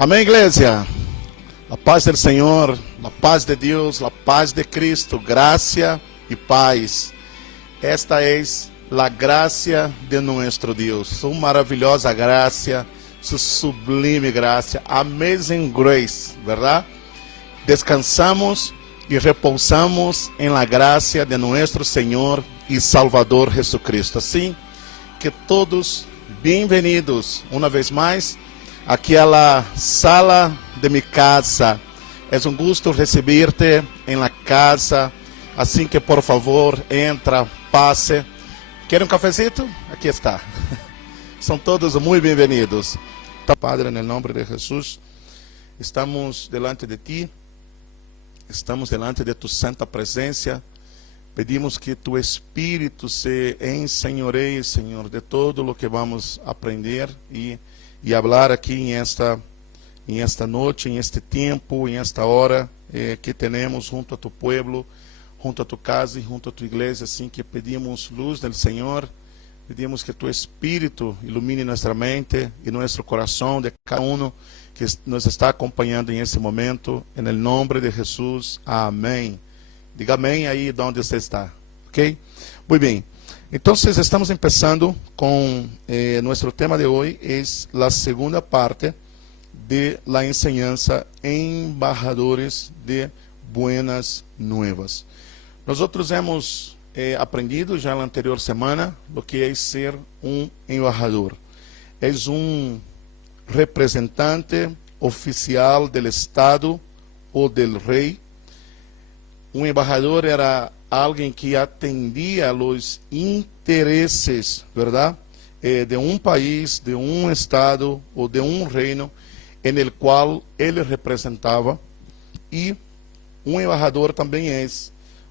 Amém, igreja. A paz do Senhor, a paz de Deus, a paz de Cristo, graça e paz. Esta é a graça de nosso Deus, sua maravilhosa graça, sua sublime graça, amazing grace, verdade? Descansamos e repousamos em la graça de nosso Senhor e Salvador Jesucristo. Assim que todos bem-vindos uma vez mais aqui à sala de minha casa. É um gosto receber-te em la casa. Assim que, por favor, entra, passe. Quer um cafecito? Aqui está. São todos muito bem-vindos. Padre, no nome de Jesus, estamos delante de ti. Estamos delante de tu santa presença. Pedimos que tu Espírito se ensenhoreie, Senhor, de todo o que vamos aprender e falar aqui em esta noite, em este tempo, em esta hora que temos junto a tu pueblo, junto a tu casa e junto a tu igreja. Assim que pedimos luz do Senhor, pedimos que tu Espírito ilumine nossa mente e nosso coração de cada um que nos está acompanhando em esse momento, em nome de Jesus, amém. Diga amém aí de onde você está, ok? Muito bem. Então, estamos começando com nosso tema de hoje, é a segunda parte de la enseñanza Embajadores de Buenas Nuevas. Nós hemos aprendido já na anterior semana o que é ser um embajador. É um representante oficial do Estado ou do rei. Um embajador era alguém que atendia aos interesses, verdade? De um país, de um estado ou de um reino em el qual ele representava. E um embajador também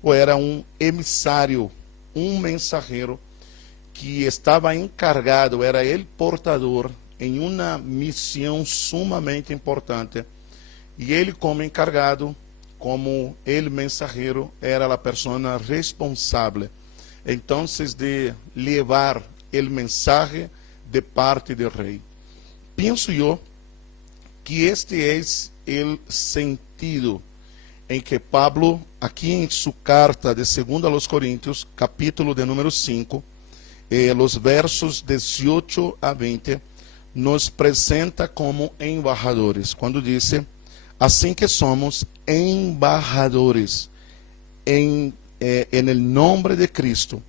ou era um emissário, um mensageiro que estava encargado, era ele portador em uma missão sumamente importante. E ele, como encargado, como ele mensageiro, era a pessoa responsável, então, de levar o mensagem de parte do rei. Penso eu que este é o sentido em que Pablo, aqui em sua carta de 2 aos Coríntios, capítulo de número 5, os versos 18 a 20, nos apresenta como embajadores, quando disse: assim que somos embajadores em el nombre de Cristo.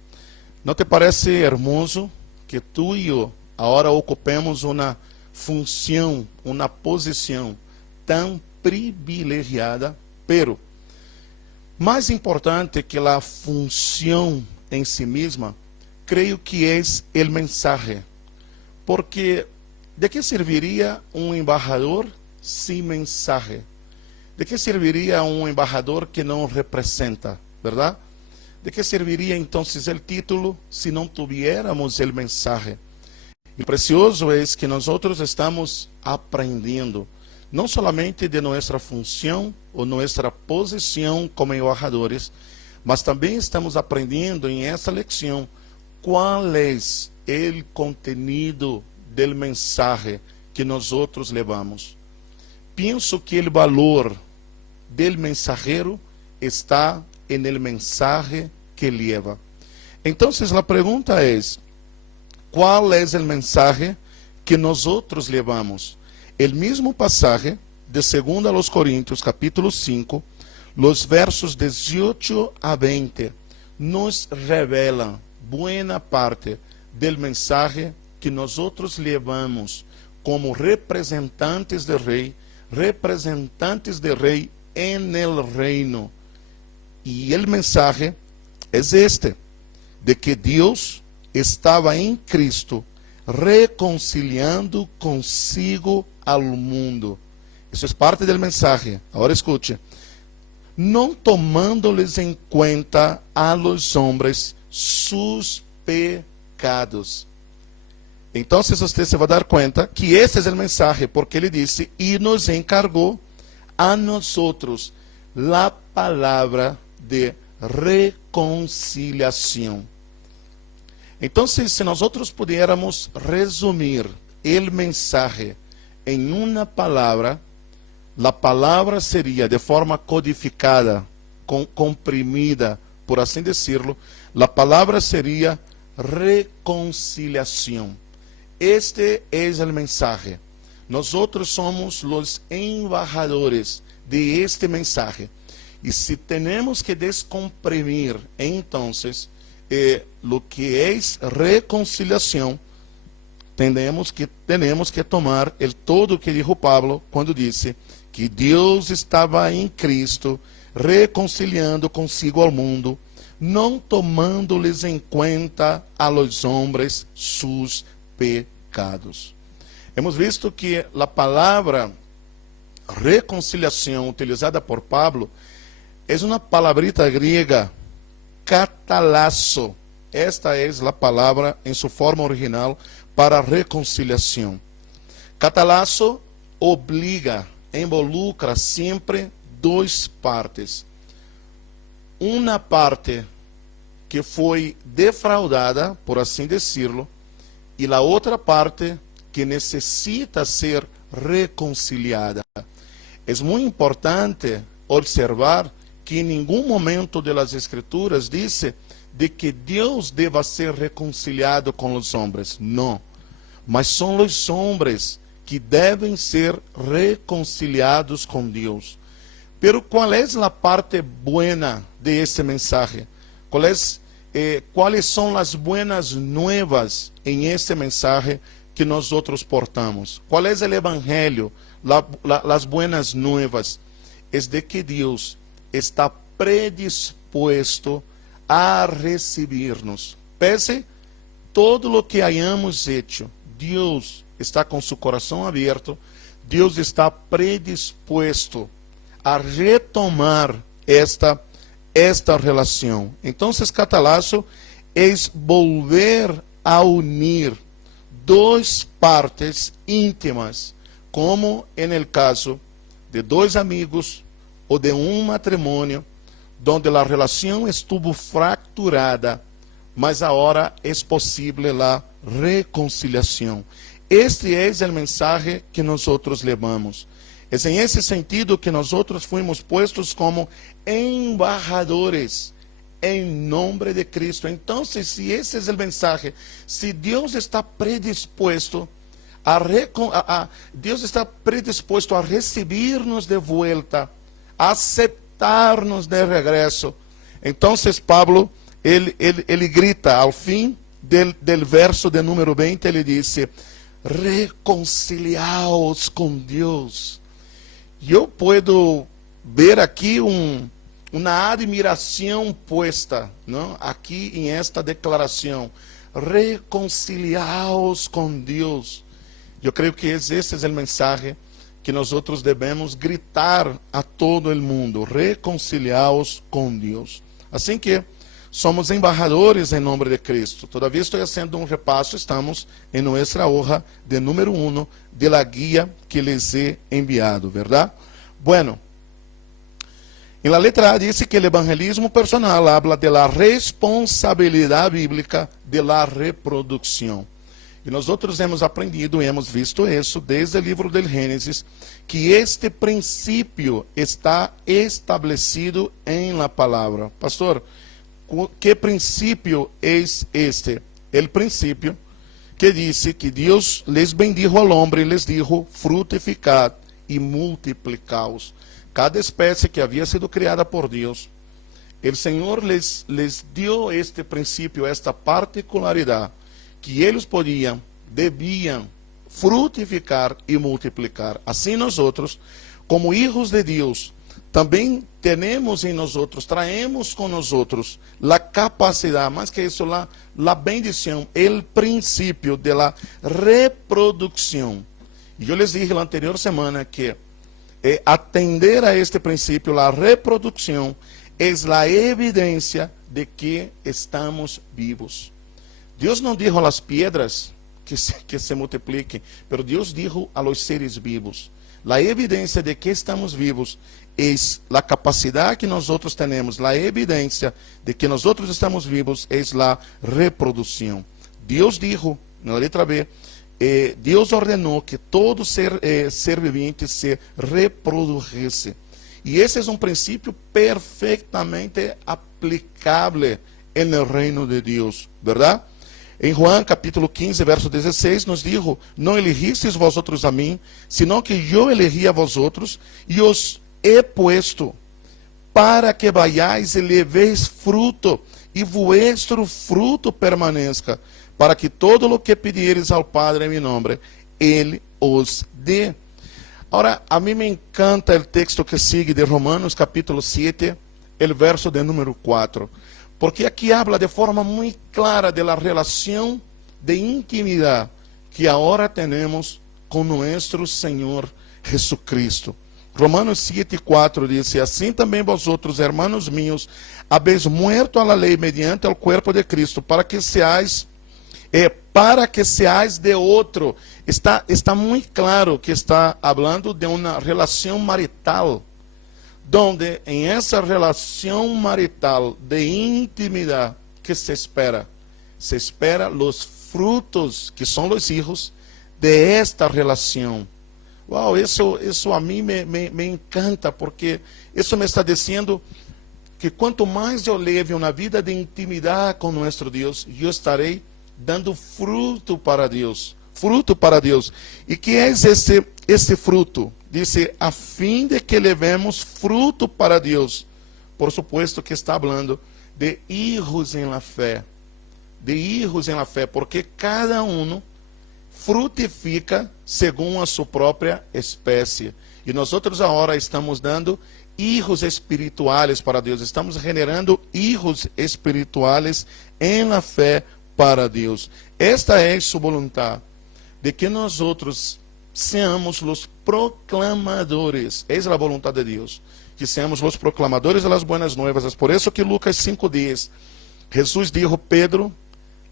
¿No te parece hermoso que tú y yo ahora ocupemos una función, una posición tan privilegiada? Pero mais importante que a função em si mesma, creio que é o mensaje. Porque de que serviria um embajador sem mensagem? De que serviria um embajador que não representa, verdade? De que serviria então o título se não tuviéramos o mensagem? E precioso é que nós estamos aprendendo, não somente de nossa função ou nossa posição como embajadores, mas também estamos aprendendo em essa lição qual é o contenido do mensagem que nós levamos. Penso que o valor do mensageiro está no mensaje que leva. Então, a pergunta é: qual é o mensaje que nós levamos? O mesmo passagem de 2 aos Coríntios, capítulo 5, os versos 18 a 20, nos revelam boa parte do mensaje que nós levamos como representantes do rei en el reino. E o mensaje é este, de que Deus estava em Cristo reconciliando consigo ao mundo. Isso é parte do mensaje. Agora escute: não tomando-lhes em conta a los hombres sus pecados. Então, você se vai dar conta que esse é o mensagem, porque ele disse: e nos encargou a nosotros la palavra de reconciliação. Então, se nós pudiéramos resumir o mensagem em uma palavra, a palavra seria de forma codificada, comprimida, por assim decirlo, a palavra seria reconciliação. Este é o mensaje. Nós somos os embajadores de este mensaje. E se temos que descomprimir, então, o que é reconciliação, temos que tomar o todo que dijo Pablo quando disse que Deus estava em Cristo reconciliando consigo ao mundo, não tomando-lhes em conta a los hombres sus pecados. Hemos visto que a palavra reconciliação utilizada por Pablo é uma palabrita grega, catalasso. Esta é a palavra em sua forma original para reconciliação. Catalasso obriga, involucra sempre duas partes. Uma parte que foi defraudada, por assim decirlo, e a outra parte que necessita ser reconciliada. É muito importante observar que em nenhum momento das Escrituras diz de que Deus deva ser reconciliado com os homens. Não. Mas são os homens que devem ser reconciliados com Deus. Pero qual é a parte buena de esse mensaje? Quais são as buenas nuevas em esse mensaje que nós outros portamos? Qual é o evangelho? As buenas nuevas é de que Deus está predisposto a recibir-nos. Pese todo o que hayamos hecho, Deus está com seu coração aberto, Deus está predisposto a retomar esta relação. Então, catalasso é volver a unir duas partes íntimas, como no caso de dois amigos ou de um matrimônio, onde a relação estuvo fracturada, mas agora é possível a reconciliação. Este é o mensagem que nós outros levamos. É em esse sentido que nós outros fomos postos como embajadores em nome de Cristo. Então, se esse é o mensagem, se Deus está predisposto Deus está predisposto a receber-nos de volta, a aceitar-nos de regresso. Então, Pablo, ele grita ao fim del verso de número 20, ele disse: reconciliaos com Deus. E eu puedo ver aqui uma admiração posta, não? Aqui em esta declaração: reconciliaos com Deus. Eu creio que esse é o mensagem que nós outros devemos gritar a todo o mundo: reconciliaos com Deus. Assim que somos embajadores em nome de Cristo. Todavia estou fazendo um repasso, estamos em nossa hoja de número 1 de la guia que les he enviado, ¿verdad? Bueno, en la letra A dice que el evangelismo personal habla de la responsabilidad bíblica de la reproducción. E nós outros hemos aprendido e hemos visto isso desde o livro del Gênesis, que este princípio está estabelecido em la palavra. Pastor, que princípio é este? O princípio que disse que Deus les bendijo al hombre e les dijo: frutificad e multiplicaos. Cada espécie que havia sido criada por Deus, o Senhor les dio este princípio, esta particularidade, que eles deviam frutificar e multiplicar. Assim nós outros, como hijos de Deus, também temos em nós outros, traemos com nós outros a capacidade, mais que isso, a bendição, o princípio de la reprodução. E eu les dije na anterior semana que atender a este princípio, a reprodução, é a evidência de que estamos vivos. Deus não dijo a las piedras que se multipliquem, pero Deus dijo a los seres vivos. A evidência de que estamos vivos é a capacidade que nós outros temos, a evidência de que nós outros estamos vivos é a reprodução. Deus dijo, na letra B, Deus ordenou que todo ser viviente se reprodujesse. E esse é um princípio perfeitamente aplicável no reino de Deus, verdade? Em Juan capítulo 15, verso 16, nos dijo: não elegistes vosotros a mim, sino que eu elegi a vosotros, e os he puesto, para que vayáis e levéis fruto, e vuestro fruto permaneça, para que todo lo que pedieres ao Padre em meu nome, Ele os dê. Agora, a mim me encanta o texto que sigue de Romanos capítulo 7, o verso de número 4. Porque aqui habla de forma muito clara de la relação de intimidade que agora temos com nosso Senhor Jesucristo. Romanos 7:4 diz: assim também vosotros, hermanos míos, habéis muerto a la lei mediante el cuerpo de Cristo, para que seáis de outro. Está muito claro que está falando de uma relação marital, donde em essa relação marital de intimidade que se espera os frutos que são os hijos de esta relação. Uau, isso a mim me encanta, porque isso me está dizendo que quanto mais eu leve uma vida de intimidade com nosso Deus, eu estarei dando fruto para Deus. Fruto para Deus. E que é esse fruto? Dice, a fim de que levemos fruto para Deus. Por supuesto que está falando de hijos em la fé. De hijos em la fé, porque cada um frutifica segundo a sua própria espécie. E nós agora estamos dando hijos espirituais para Deus. Estamos generando hijos espirituais em la fé para Deus. Esta é sua vontade, de que nós outros seamos os proclamadores. Essa é a vontade de Deus, que seamos os proclamadores das buenas novas. É por isso que Lucas 5:10, Jesus disse: Pedro,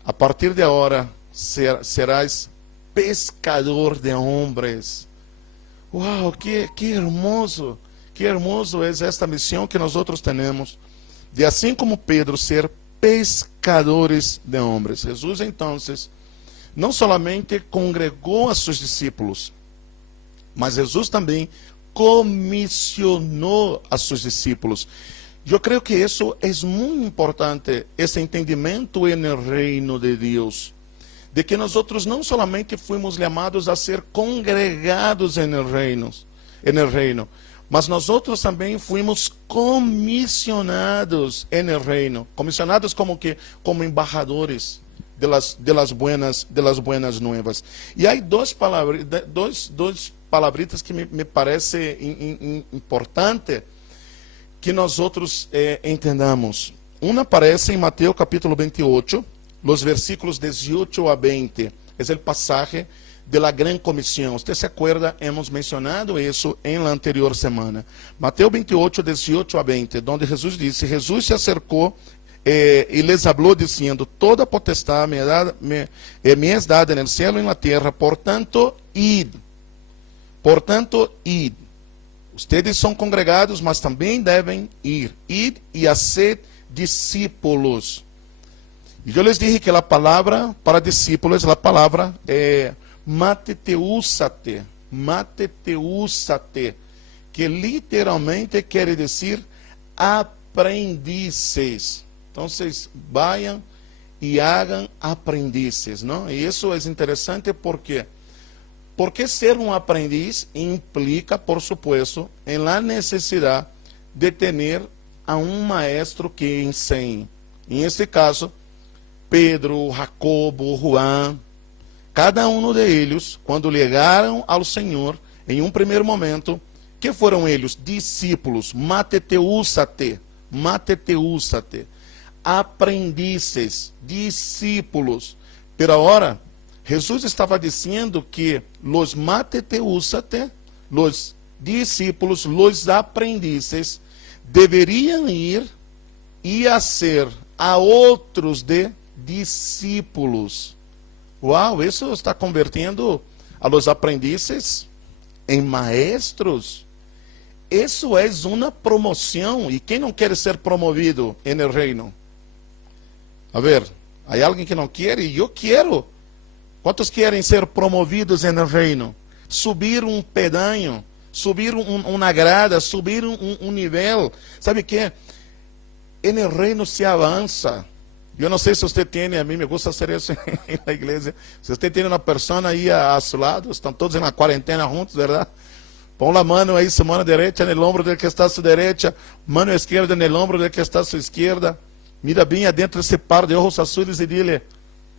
a partir de agora serás pescador de homens. Uau, que hermoso! Que hermoso é esta missão que nós outros temos, de assim como Pedro ser pescadores de homens. Jesus, então, não somente congregou a seus discípulos, mas Jesus também comissionou a seus discípulos. Eu creio que isso é muito importante, esse entendimento no reino de Deus, de que nós outros não somente fomos chamados a ser congregados no reino, mas nós outros também fomos comissionados no reino. Comissionados como que? Como embaixadores de las buenas nuevas. E há duas palavritas que me parece importante que nós outros entendamos. Uma aparece em Mateus capítulo 28, los versículos 18 a 20. É o passagem de la gran comisión. Usted se acuerda, hemos mencionado isso em la anterior semana. Mateus 28, 18 a 20, donde Jesus disse: Jesus se acercou e les habló diciendo: toda potestad me es dada en el cielo y en la tierra, por tanto, id. Ustedes são congregados, mas também devem ir. Id e haced discípulos. E eu les dije que a palavra para discípulos, a palavra mateteusate, que literalmente quer dizer aprendizes. Então, vocês vayam e hagam aprendizes, não? E isso é interessante porque ser um aprendiz implica, por supuesto, em la necessidade de ter a um maestro que ensine. Em este caso, Pedro, Jacobo, Juan, cada um deles, quando chegaram ao Senhor, em um primeiro momento, que foram eles? Discípulos, mateteusate, aprendizes, discípulos. Pero agora, Jesus estava dizendo que los mateteusate, los discípulos, los aprendizes, deveriam ir e ser a outros de discípulos. Uau, isso está convertendo a los aprendizes em maestros. Isso é uma promoção. E quem não quer ser promovido no reino? A ver, há alguém que não quer? E eu quero. Quantos querem ser promovidos no reino? Subir um pedanho, subir uma grada, subir um nível. ¿Sabe qué? En el reino se avança. Eu não sei se você tem, a mim me gusta fazer isso na igreja. Se você tem uma pessoa aí a seu lado, estão todos na quarentena juntos, verdade? Põe a mão aí, sua mão direita no ombro do que está à sua direita, mão esquerda no ombro do que está à sua esquerda. Mira bem adentro esse par de olhos azuis e dile: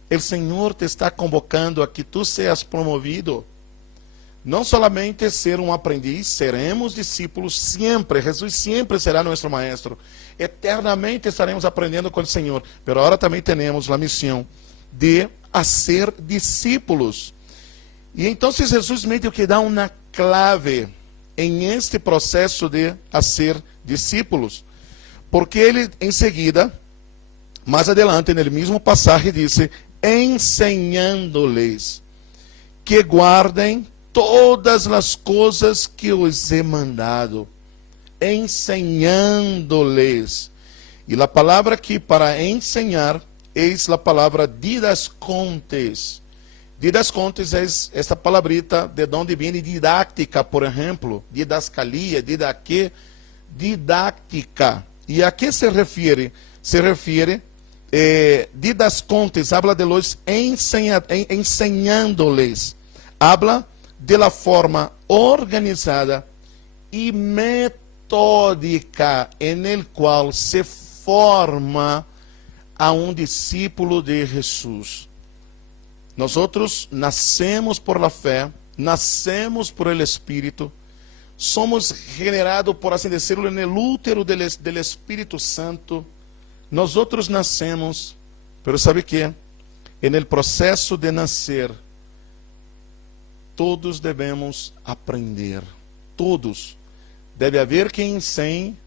o Senhor te está convocando a que tu seas promovido. Não solamente ser um aprendiz, seremos discípulos sempre. Jesus sempre será nosso maestro. Eternamente estaremos aprendendo com o Senhor. Mas agora também temos a missão de ser discípulos. E então Jesus meio que dá uma clave em este processo de ser discípulos. Porque ele, em seguida, mais adelante, no mesmo passagem, disse: ensinando-lhes que guardem todas as coisas que os he mandado. Ensinando-lhes. E a palavra aqui para ensinar é a palavra didascontes. Didascontes é esta palabrita de onde vem didática, por exemplo, didascalia, didaquê, didáctica. E a que se refere? Se refere, didascontes, habla de los ensinando-les. Habla de la forma organizada e metódica en el qual se forma a um discípulo de Jesus. Nós nascemos por la fé, nascemos por el Espírito, somos generados, por assim decirlo, en el útero del Espírito Santo. Nós nascemos, pero sabe que? En el processo de nascer, todos devemos aprender. Todos. Deve haver quem ensine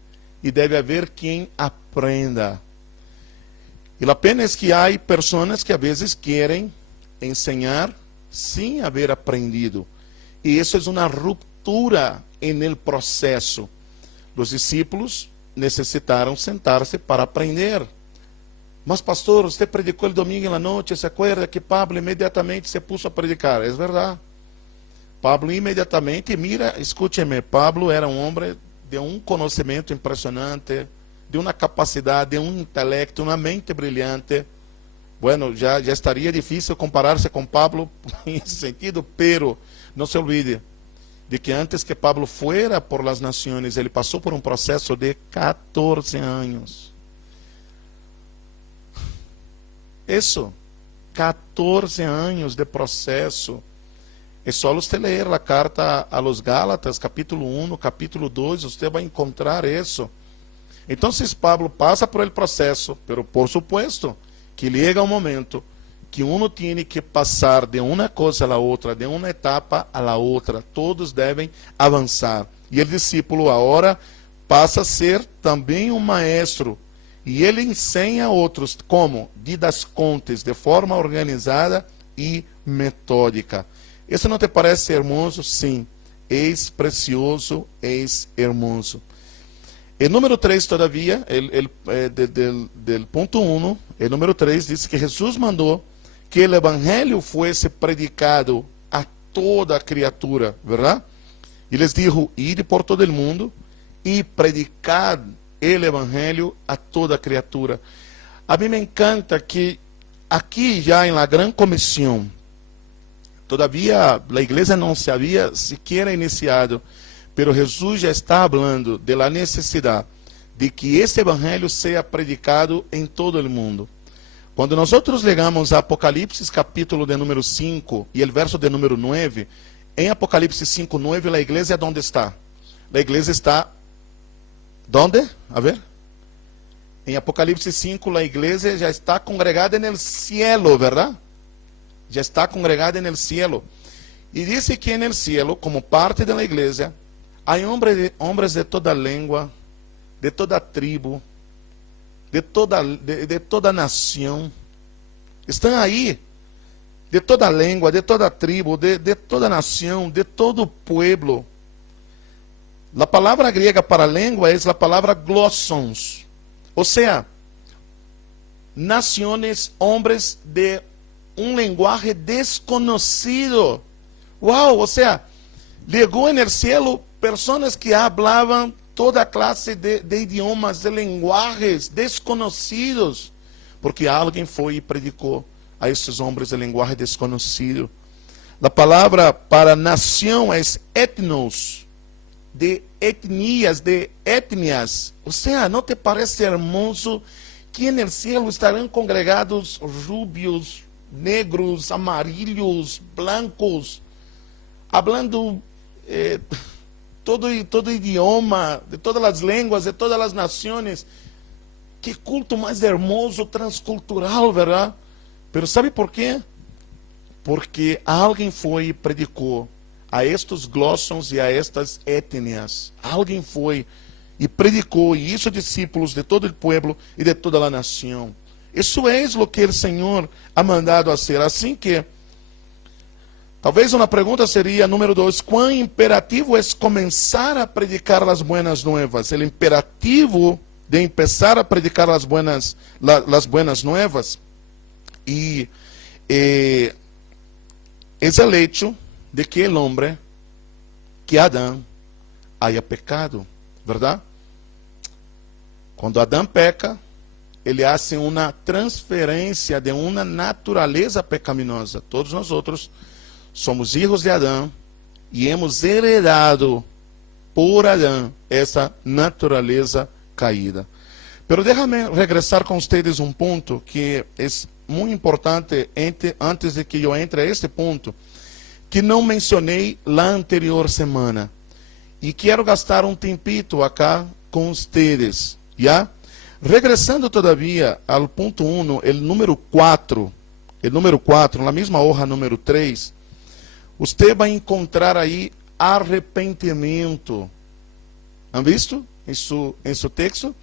e deve haver quem aprenda. E a pena é que há pessoas que a vezes querem ensinar sem haver aprendido. E isso é uma ruptura no processo. Os discípulos necessitaram sentar-se para aprender. Mas pastor, você predicou o domingo na noite, se acuerda que Pablo imediatamente se puso a predicar? É verdade. Pablo imediatamente, mira, escúcheme, Pablo era um homem de um conhecimento impressionante, de uma capacidade, de um intelecto, uma mente brilhante. Bueno, já estaria difícil comparar-se com Pablo em esse sentido, pero não se olvide de que antes que Pablo fuera por las naciones, ele passou por um processo de 14 anos. Isso, 14 anos de processo. É só você ler a carta a los Gálatas, capítulo 1, capítulo 2, você vai encontrar isso. Então, Pablo passa por el processo, pero por supuesto que chega um momento que uno tem que passar de uma coisa a la outra, de uma etapa a la outra. Todos devem avançar. E o discípulo agora passa a ser também um maestro. E ele ensina a outros como didascontes, de forma organizada e metódica. Isso não te parece hermoso? Sim. Eis precioso, eis hermoso. O número 3, todavia, del ponto 1, o número 3 diz que Jesus mandou que o evangelho fosse predicado a toda criatura, verdade? E les dijo: ide por todo el mundo e predicad el evangelho a toda criatura. A mim me encanta que aqui já em la gran comissão, todavia a igreja não se havia sequer iniciado, pero Jesus já está falando de la necessidade de que este evangelho seja predicado em todo o mundo. Quando nós chegamos a Apocalipse, capítulo de número 5 e o verso de número 9, em Apocalipse 5, 9, a igreja onde está? A igreja está, onde? A ver. Em Apocalipse 5, a igreja já está congregada no cielo, verdade? Já está congregada no cielo. E diz que no cielo, como parte da igreja, há homens de toda língua, de toda tribo, de toda nação. Estão aí, de toda língua, de toda tribo, de toda nação, de todo pueblo. A palavra grega para língua é a palavra glossons. Ou seja, nações, homens de un lenguaje desconocido. Wow, o sea, llegó en el cielo personas que hablaban toda clase de idiomas, de lenguajes desconocidos, porque alguém foi e predicou a esses homens de linguagem desconhecido. A palavra para nação é etnos, de etnias, Ou seja, ¿não te parece hermoso que en el cielo estarão congregados rubios, negros, amarillos, blancos, hablando todo idioma, de todas as línguas, de todas as nações? Que culto mais hermoso, transcultural, verdade? Pero sabe por quê? Porque alguém foi e predicou a estes glossons e a estas etnias. Alguém foi e predicou, e isso discípulos de todo o povo e de toda a nação. Isso é o que o Senhor ha mandado a ser. Assim que, talvez uma pergunta seria, número 2, quão imperativo é começar a predicar as buenas novas? O imperativo de empezar a predicar las buenas nuevas y es el hecho de que el hombre, que Adán, haya pecado, ¿verdad? Cuando Adán peca, ele hace una transferência de una naturaleza pecaminosa. Todos nosotros somos hijos de Adán y hemos heredado por Adán essa naturaleza caída. Pero déjame regresar com vocês um ponto que é muito importante antes de que eu entre a este ponto, que não mencionei la anterior semana. E quero gastar um tempito acá com vocês, ¿ya? Regressando todavia ao ponto 1, o número 4, na mesma hoja número 3, você vai encontrar aí arrependimento. ¿Han visto? Em seu texto,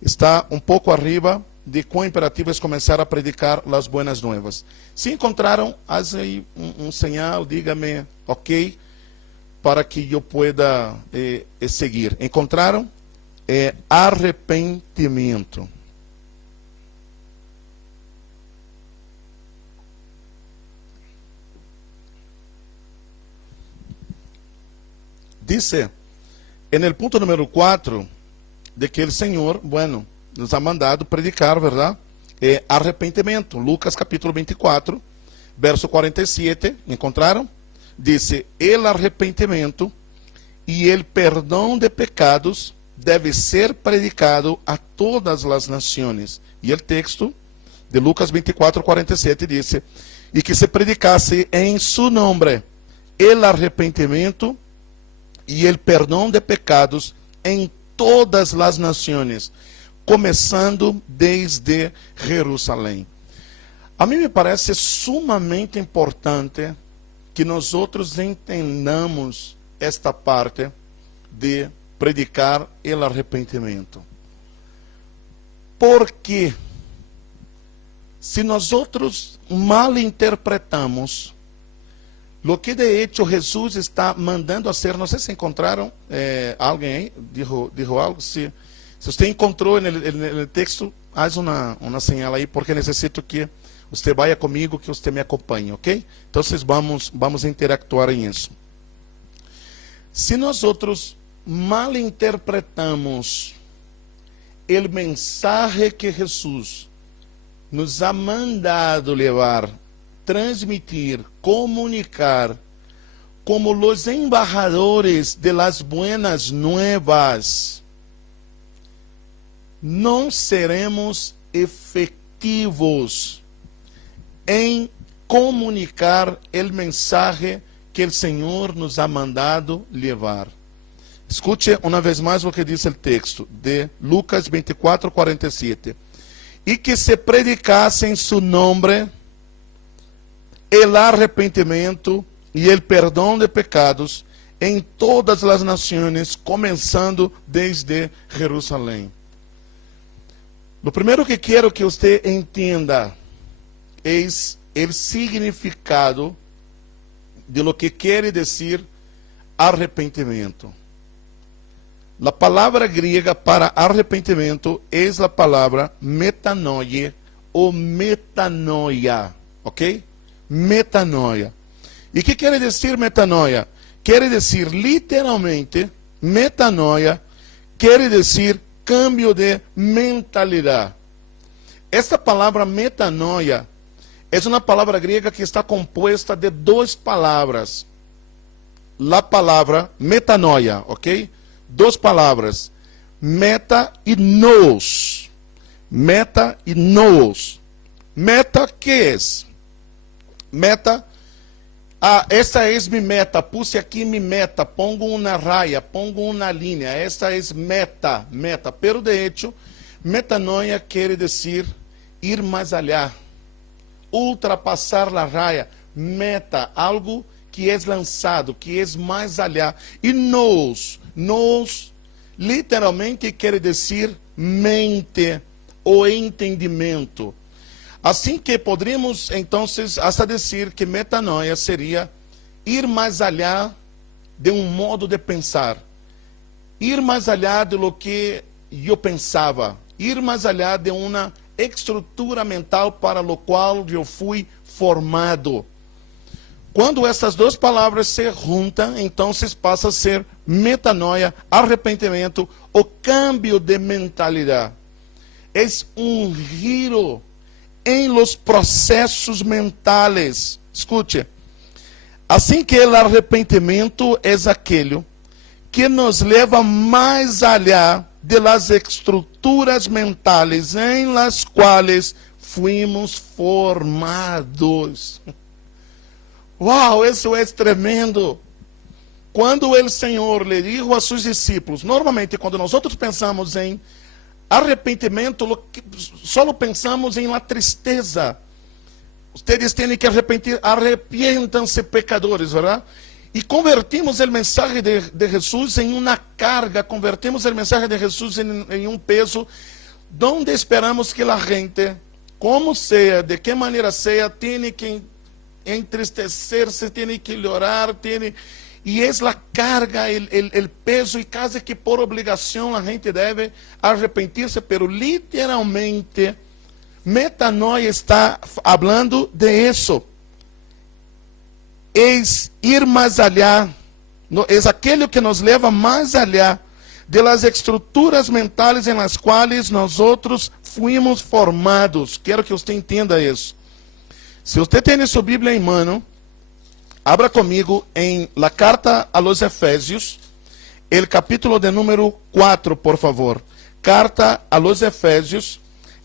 está um pouco arriba de quão imperativo é começar a predicar as buenas novas. Se encontraram, faz aí um sinal, diga-me, ok, para que eu pueda seguir. Encontraram? Arrependimento. Dice en el punto número 4 de que el Señor, bueno, nos ha mandado predicar, ¿verdad? Arrependimento. Lucas capítulo 24, verso 47, ¿encontraron? Dice, el arrependimento y el perdón de pecados debe ser predicado a todas las naciones. Y el texto de Lucas 24, 47 dice, y que se predicase en su nombre el arrependimento y el perdón de pecados en todas las naciones, começando desde Jerusalém. A mim me parece sumamente importante que nós outros entendamos esta parte de predicar o arrependimento. Porque se nós outros mal interpretamos lo que de hecho Jesus está mandando hacer, não sei se encontraram, alguém aí dijo algo, se você encontrou no texto, faz uma señal aí, porque necessito que você vá comigo, que você me acompanhe, ok? Então, vamos interactuar em isso. Se nós outros mal interpretamos o mensaje que Jesus nos ha mandado levar, transmitir, comunicar, como los embajadores de las buenas nuevas, não seremos efetivos em comunicar o mensaje que o Senhor nos ha mandado levar. Escute uma vez mais o que diz o texto de Lucas 24, 47. E que se predicasse em su nombre el arrependimento e el perdão de pecados em todas as nações, começando desde Jerusalém. O primeiro que quero que você entenda é o significado de lo que quer dizer arrependimento. A palavra grega para arrependimento é a palavra metanoia ou metanoia, ok? metanoia. E o que quer dizer metanoia? Quer dizer, literalmente, metanoia quer dizer cambio de mentalidade. Esta palavra metanoia é uma palavra grega que está composta de duas palavras. A palavra metanoia, ok? Duas palavras. Meta e nous. Meta e nous. Meta, que é? Meta, esta é minha meta, puse aqui minha meta, pongo uma raia, pongo uma linha, esta é meta, meta. Pero de hecho, metanoia quer dizer ir mais allá, ultrapassar a raia, meta, algo que é lançado, que é mais allá. E nous literalmente quer dizer mente ou entendimento. Assim que poderíamos, então, hasta dizer que metanoia seria ir mais allá de um modo de pensar, ir mais allá de lo que eu pensava, ir mais allá de uma estrutura mental para lo qual eu fui formado. Quando essas duas palavras se juntam, então passa a ser metanoia, arrependimento, o câmbio de mentalidade. É um giro em los processos mentais. Escute, assim que o arrependimento é aquele que nos leva mais allá de las estruturas mentais em las quais fuimos formados. Uau, isso é tremendo. Quando o Senhor lhe dijo a seus discípulos, normalmente quando nós outros pensamos em arrependimento, só pensamos em la tristeza. Ustedes têm que arrepender, arrepientam-se pecadores, verdade? E convertimos o mensagem de Jesus em uma carga, convertimos o mensagem de Jesus em um peso, onde esperamos que a gente, como seja, de que maneira seja, tem que entristecer-se, tem que llorar, e é a carga, o peso, e quase que por obrigação a gente deve arrepentir-se, pero literalmente, metanoia está falando de isso. É ir mais allá, é aquele que nos leva mais allá de las estruturas mentais em las quais nós outros fuimos formados. Quero que você entenda isso. Se você tem sua Bíblia em mão, abra comigo em la carta a los Efésios, el capítulo de número 4, por favor. Carta a los Efésios,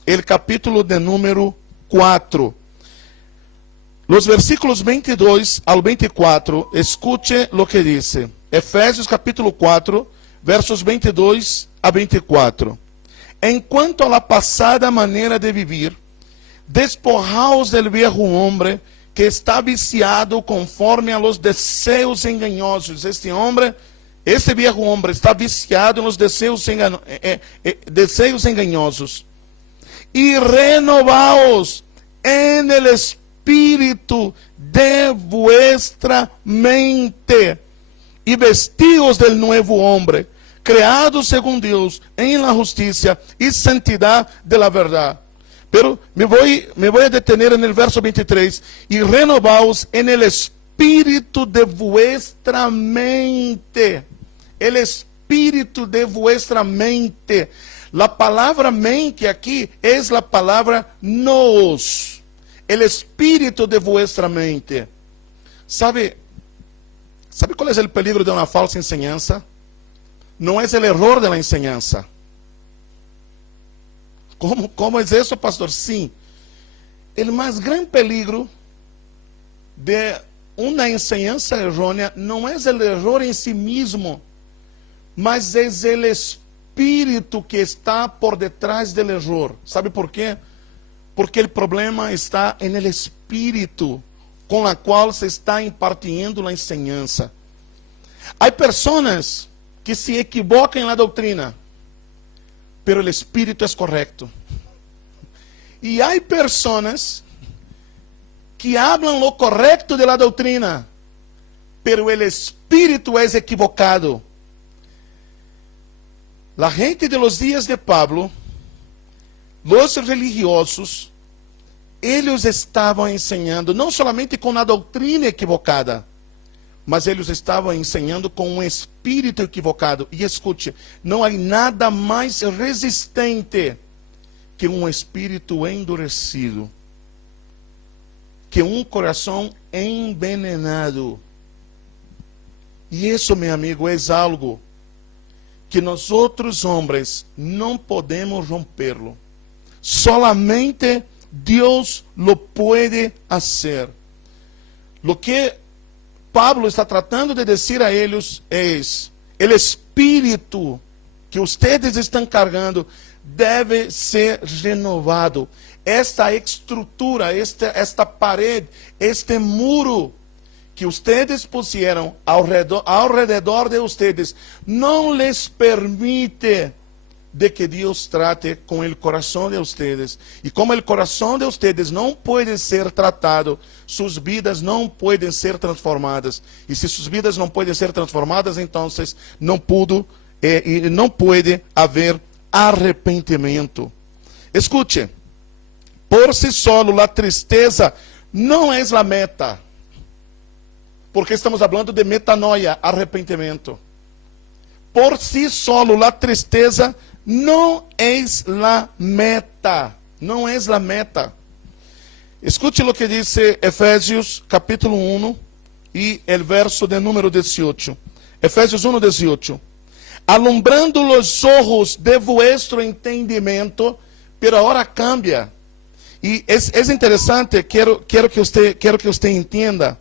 el capítulo de número 4. Los versículos 22 ao 24, escute lo que dice. Efésios capítulo 4, versos 22 a 24. Enquanto a la pasada maneira de vivir, despojaos del viejo hombre que está viciado conforme a los deseos engañosos. Esse viejo homem está viciado nos deseos engañosos. E renovaos en el espírito de vuestra mente e vestíos del nuevo hombre, creado según Dios en la justicia y santidad de la verdad. Pero me voy a detener en el verso 23. Y renovaos en el espíritu de vuestra mente. El espíritu de vuestra mente. La palabra mente aquí es la palabra nous. El espíritu de vuestra mente. ¿Sabe cuál es el peligro de una falsa enseñanza? No es el error de la enseñanza. ¿Cómo es eso, pastor? Sim. O mais grande peligro de uma enseñança errônea não é o erro em si mesmo, mas é o espírito que está por detrás do erro. ¿Sabe por quê? Porque o problema está no espírito com o qual se está impartindo a enseñança. Há pessoas que se equivocam na doutrina, pero o espírito é correto. E há pessoas que hablam lo correcto de la doutrina, pero o espírito é equivocado. La gente de los días de Pablo, los religiosos, eles estavam ensinando, não somente com a doutrina equivocada, mas eles estavam ensinando com um espírito equivocado. E escute, não há nada mais resistente que um espírito endurecido, que um coração envenenado. E isso, meu amigo, é algo que nós outros homens não podemos romperlo. Solamente Deus lo pode fazer. Lo que Pablo está tratando de dizer a eles é: o espírito que vocês estão carregando deve ser renovado. Esta estrutura, esta parede, este muro que vocês puseram ao redor de vocês, não lhes permite de que Deus trate com o coração de vocês. E como o coração de vocês não pode ser tratado, suas vidas não podem ser transformadas. E se suas vidas não podem ser transformadas, então não pode haver arrependimento. Escute, por si solo, a tristeza não é a meta. Porque estamos falando de metanoia, arrependimento. Por si solo, a tristeza não é a meta. Não é a meta. Escute o que diz Efésios capítulo 1 e o verso de número 18. Efésios 1, 18. Alumbrando os ojos de vuestro entendimento, pero ahora cambia. E é interessante, quero que você entenda,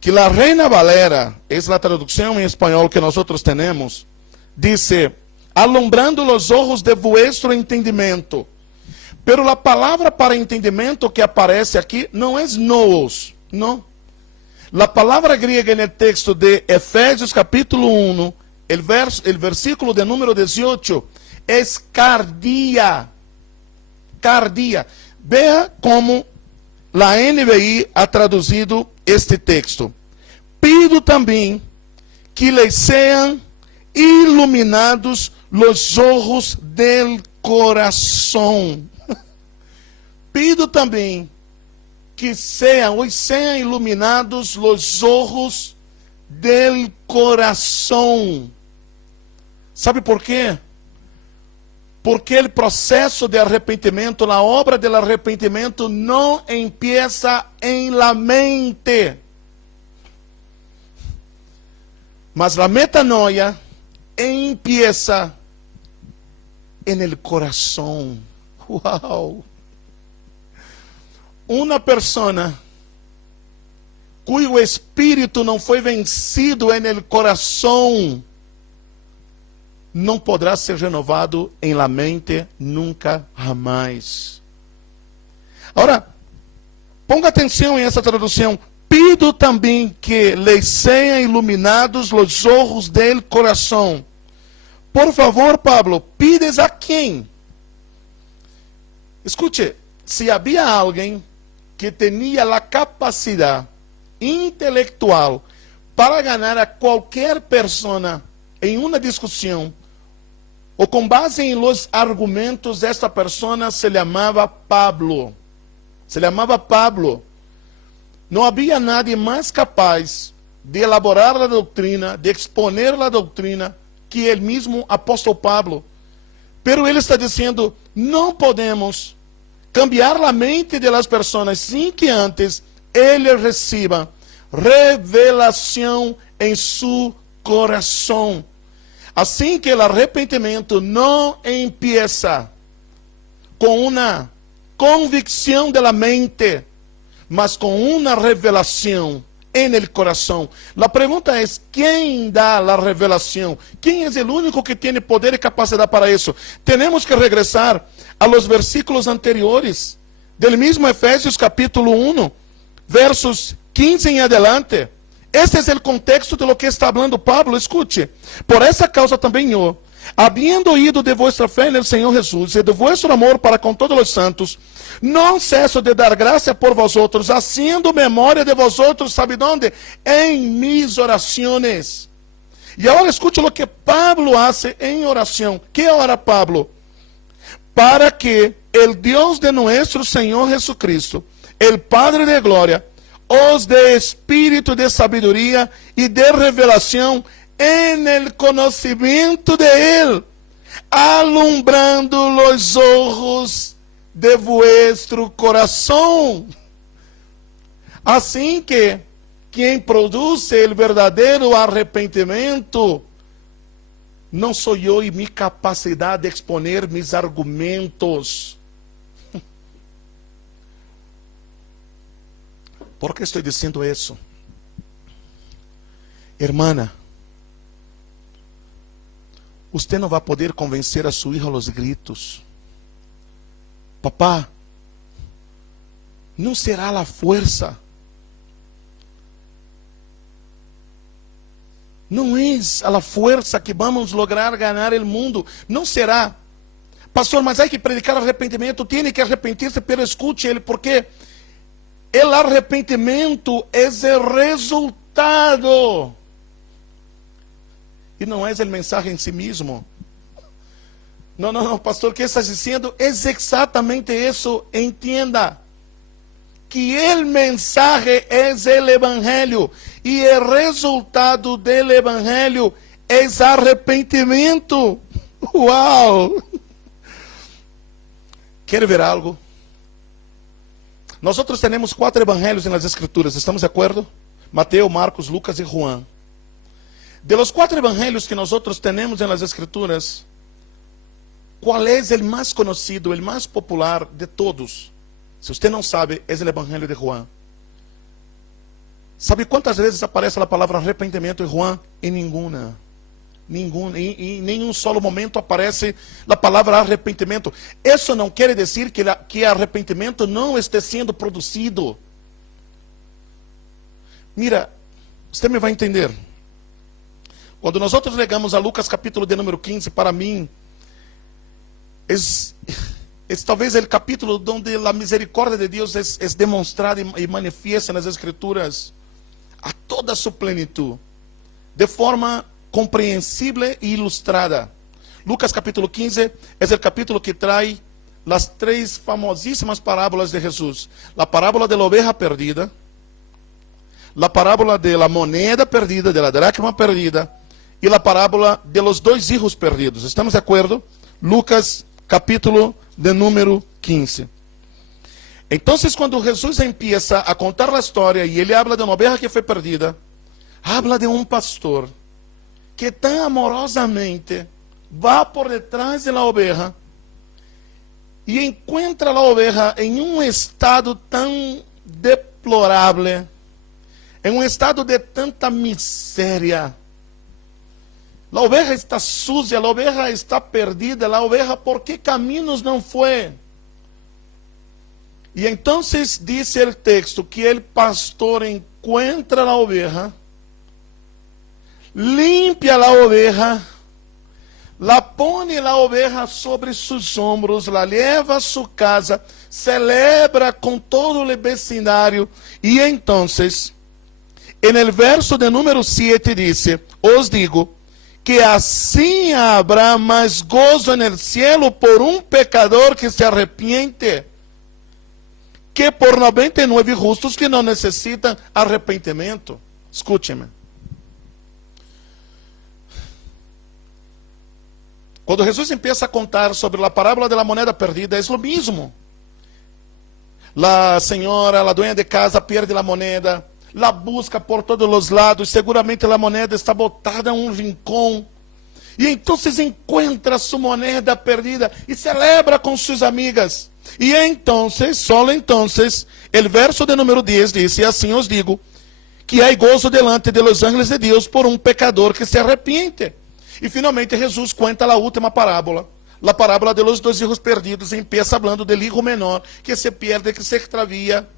que a Reina Valera, é a tradução em espanhol que nós temos, diz, alumbrando os ojos de vuestro entendimento. Pero a palavra para entendimento que aparece aqui não é nous, não. A palavra grega no texto de Efésios capítulo 1, o versículo de número 18, é cardia. Cardia. Veja como a NVI ha traduzido este texto. Pido também que les sean iluminados los ojos del corazón. Pido também que sean iluminados los ojos del corazón. Sabe por quê? Porque o processo de arrependimento, a obra do arrependimento não empieza em la mente. Mas a metanoia empieza en el coração. Uau! Uma pessoa cujo espírito não foi vencido en el coração não poderá ser renovado em la mente nunca jamais. Agora, ponga atenção em essa tradução. Pido também que les sean iluminados los ojos del corazón. Por favor, Pablo, pides a quem? Escute, se havia alguém que tinha a capacidade intelectual para ganhar a qualquer pessoa em uma discussão, ou com base em los argumentos, esta pessoa se chamava Pablo. Se chamava Pablo. Não havia nadie mais capaz de elaborar a doutrina, de exponer a doutrina, que ele mesmo apóstolo Pablo. Pero ele está dizendo, não podemos cambiar a mente das pessoas sem que antes ele receba revelação em seu coração. Assim que o arrependimento não empieza com uma convicção da mente, mas com uma revelação en el coração. A pergunta é, quem dá a revelação? Quem é o único que tem poder e capacidade para isso? Temos que regressar a los versículos anteriores, del mismo Efésios capítulo 1, versos 15 em adelante. Este é o contexto de lo que está falando Pablo. Escute, por essa causa também eu, havendo oído de vuestra fé no Senhor Jesus e de vuestro amor para com todos os santos, não cesso de dar graça por vosotros, haciendo memória de vosotros, sabe onde? Em mis orações. E agora escute o que Pablo hace em oração. Que ora Pablo? Para que el Dios de nuestro Señor Jesucristo, el Padre de gloria, os dé espíritu de sabiduría y de revelación en el conocimiento de Él, alumbrando los ojos de vuestro corazón. Assim que quem produce el verdadeiro arrependimento não sou eu e minha capacidade de exponer mis argumentos. ¿Por que estou dizendo isso? Hermana, você não vai poder convencer a sua hija a los gritos. Papá, não será a força. Não é a força que vamos lograr ganhar o mundo. Não será. Pastor, mas há que predicar arrependimento. Tem que arrepender-se, pero escute ele, porque o arrependimento é o resultado. E não é o mensagem em si mesmo. Não, pastor, o que estás dizendo? É exatamente isso. Entenda que o mensaje é o evangelho e o resultado do evangelho é arrependimento. Uau! Quer ver algo? Nós temos 4 evangelhos nas escrituras, estamos de acordo? Mateus, Marcos, Lucas e Juan. De los 4 evangelhos que nós temos nas escrituras, qual é o mais conhecido, o mais popular de todos? Se você não sabe, é o evangelho de Juan. Sabe quantas vezes aparece a palavra arrependimento em Juan? Em nenhuma. Em nenhum solo momento aparece a palavra arrependimento. Isso não quer dizer que arrependimento não esteja sendo produzido. Mira, você me vai entender. Quando nós chegamos a Lucas capítulo de número 15, para mim, é talvez o capítulo onde a misericórdia de Deus é demonstrada e manifiesta nas Escrituras a toda a sua plenitude, de forma compreensível e ilustrada. Lucas capítulo 15 é o capítulo que traz as 3 famosíssimas parábolas de Jesus: a parábola da oveja perdida, a parábola da moneda perdida, da dracma perdida, e a parábola de los 2 hijos perdidos. Estamos de acordo? Lucas capítulo de número 15. Então, quando Jesus empieza a contar a história e ele habla de uma oveja que foi perdida, habla de um pastor que tão amorosamente vai por detrás da oveja e encontra a oveja em um estado tão deplorável, em um estado de tanta miséria. A oveja está suja, a oveja está perdida, a oveja por que caminhos não foi? E então diz o texto que o pastor encontra a oveja, limpia a oveja, la põe a oveja sobre seus ombros, la leva a sua casa, celebra com todo o vecindário, e então, no verso de número 7 diz: os digo, que assim habrá mais gozo no cielo por um pecador que se arrepiente, que por 99 justos que não necessitam arrependimento. Escute-me. Quando Jesus empieza a contar sobre a parábola da moneda perdida, é o mesmo. A senhora, a dueña de casa, perde a moneda, la busca por todos os lados, seguramente a moneda está botada em um rincão, e então encontra sua moneda perdida e celebra com suas amigas. E então, só então, o verso de número 10 diz: e assim os digo, que há gozo delante de los ángeles de Deus por um pecador que se arrepiente. E finalmente Jesus conta a última parábola, a parábola de los 2 hijos perdidos, e empieza hablando del hijo menor que se pierde, que se extravia,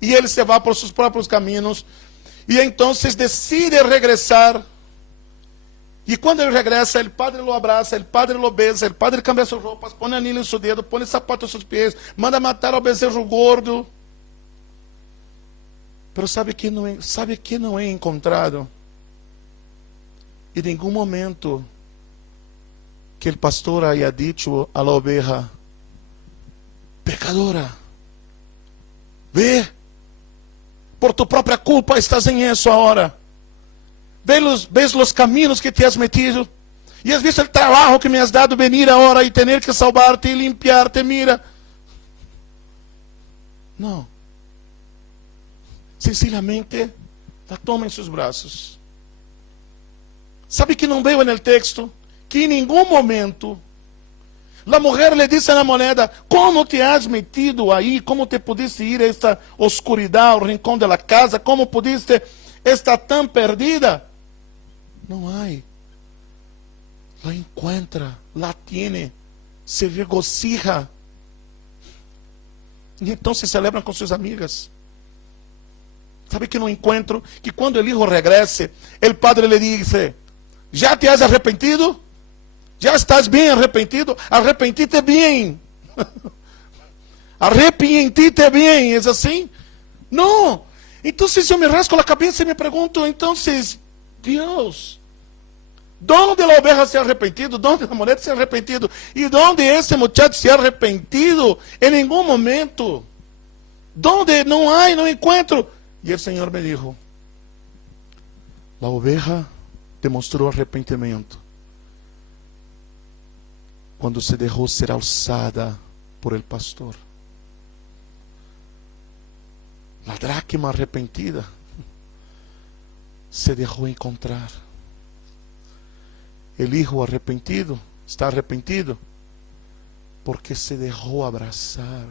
e ele se vai por seus próprios caminhos, e então decide regressar. E quando ele regressa, o padre lo abraça, o padre lo besa, o padre cambia suas roupas, põe anilho em seu dedo, põe sapato em seus pés, manda matar ao bezerro gordo. Mas sabe que não é encontrado? Em nenhum momento que o pastor haya dicho a la oveja: pecadora. Ve, por tu própria culpa estás em isso agora. Ves los caminos que te has metido. E has visto o trabalho que me has dado venir agora e ter que salvar-te e limpiar-te. Mira. Não. Sencillamente, la toma em seus braços. Sabe que não veio no texto? Que em nenhum momento a mulher le disse na moneda: como te has metido aí? Como te pudiste ir a esta oscuridade, ao rincão da casa? Como pudiste estar tão perdida? Não há. La encuentra, la tiene, se regocija. E então se celebram com suas amigas. Sabe que no encontro, que quando o hijo regrese, o padre le dice: ¿ya te has arrepentido? ¿Ya estás bien arrepentido? Arrepentite bien. Arrepentite bien. ¿Es assim? Não. Então eu me rasco a cabeça e me pergunto: então, Deus, ¿dónde la oveja se ha arrepentido? ¿Dónde la moneda se ha arrepentido? ¿Y dónde ese muchacho se ha arrepentido? En ningún momento. ¿Dónde? No hay, no encuentro. Y el Señor me dijo: la oveja demostró arrepentimiento cuando se dejó ser alzada por el pastor. La dracma arrepentida se dejó encontrar. El hijo arrepentido está arrepentido porque se dejó abrazar.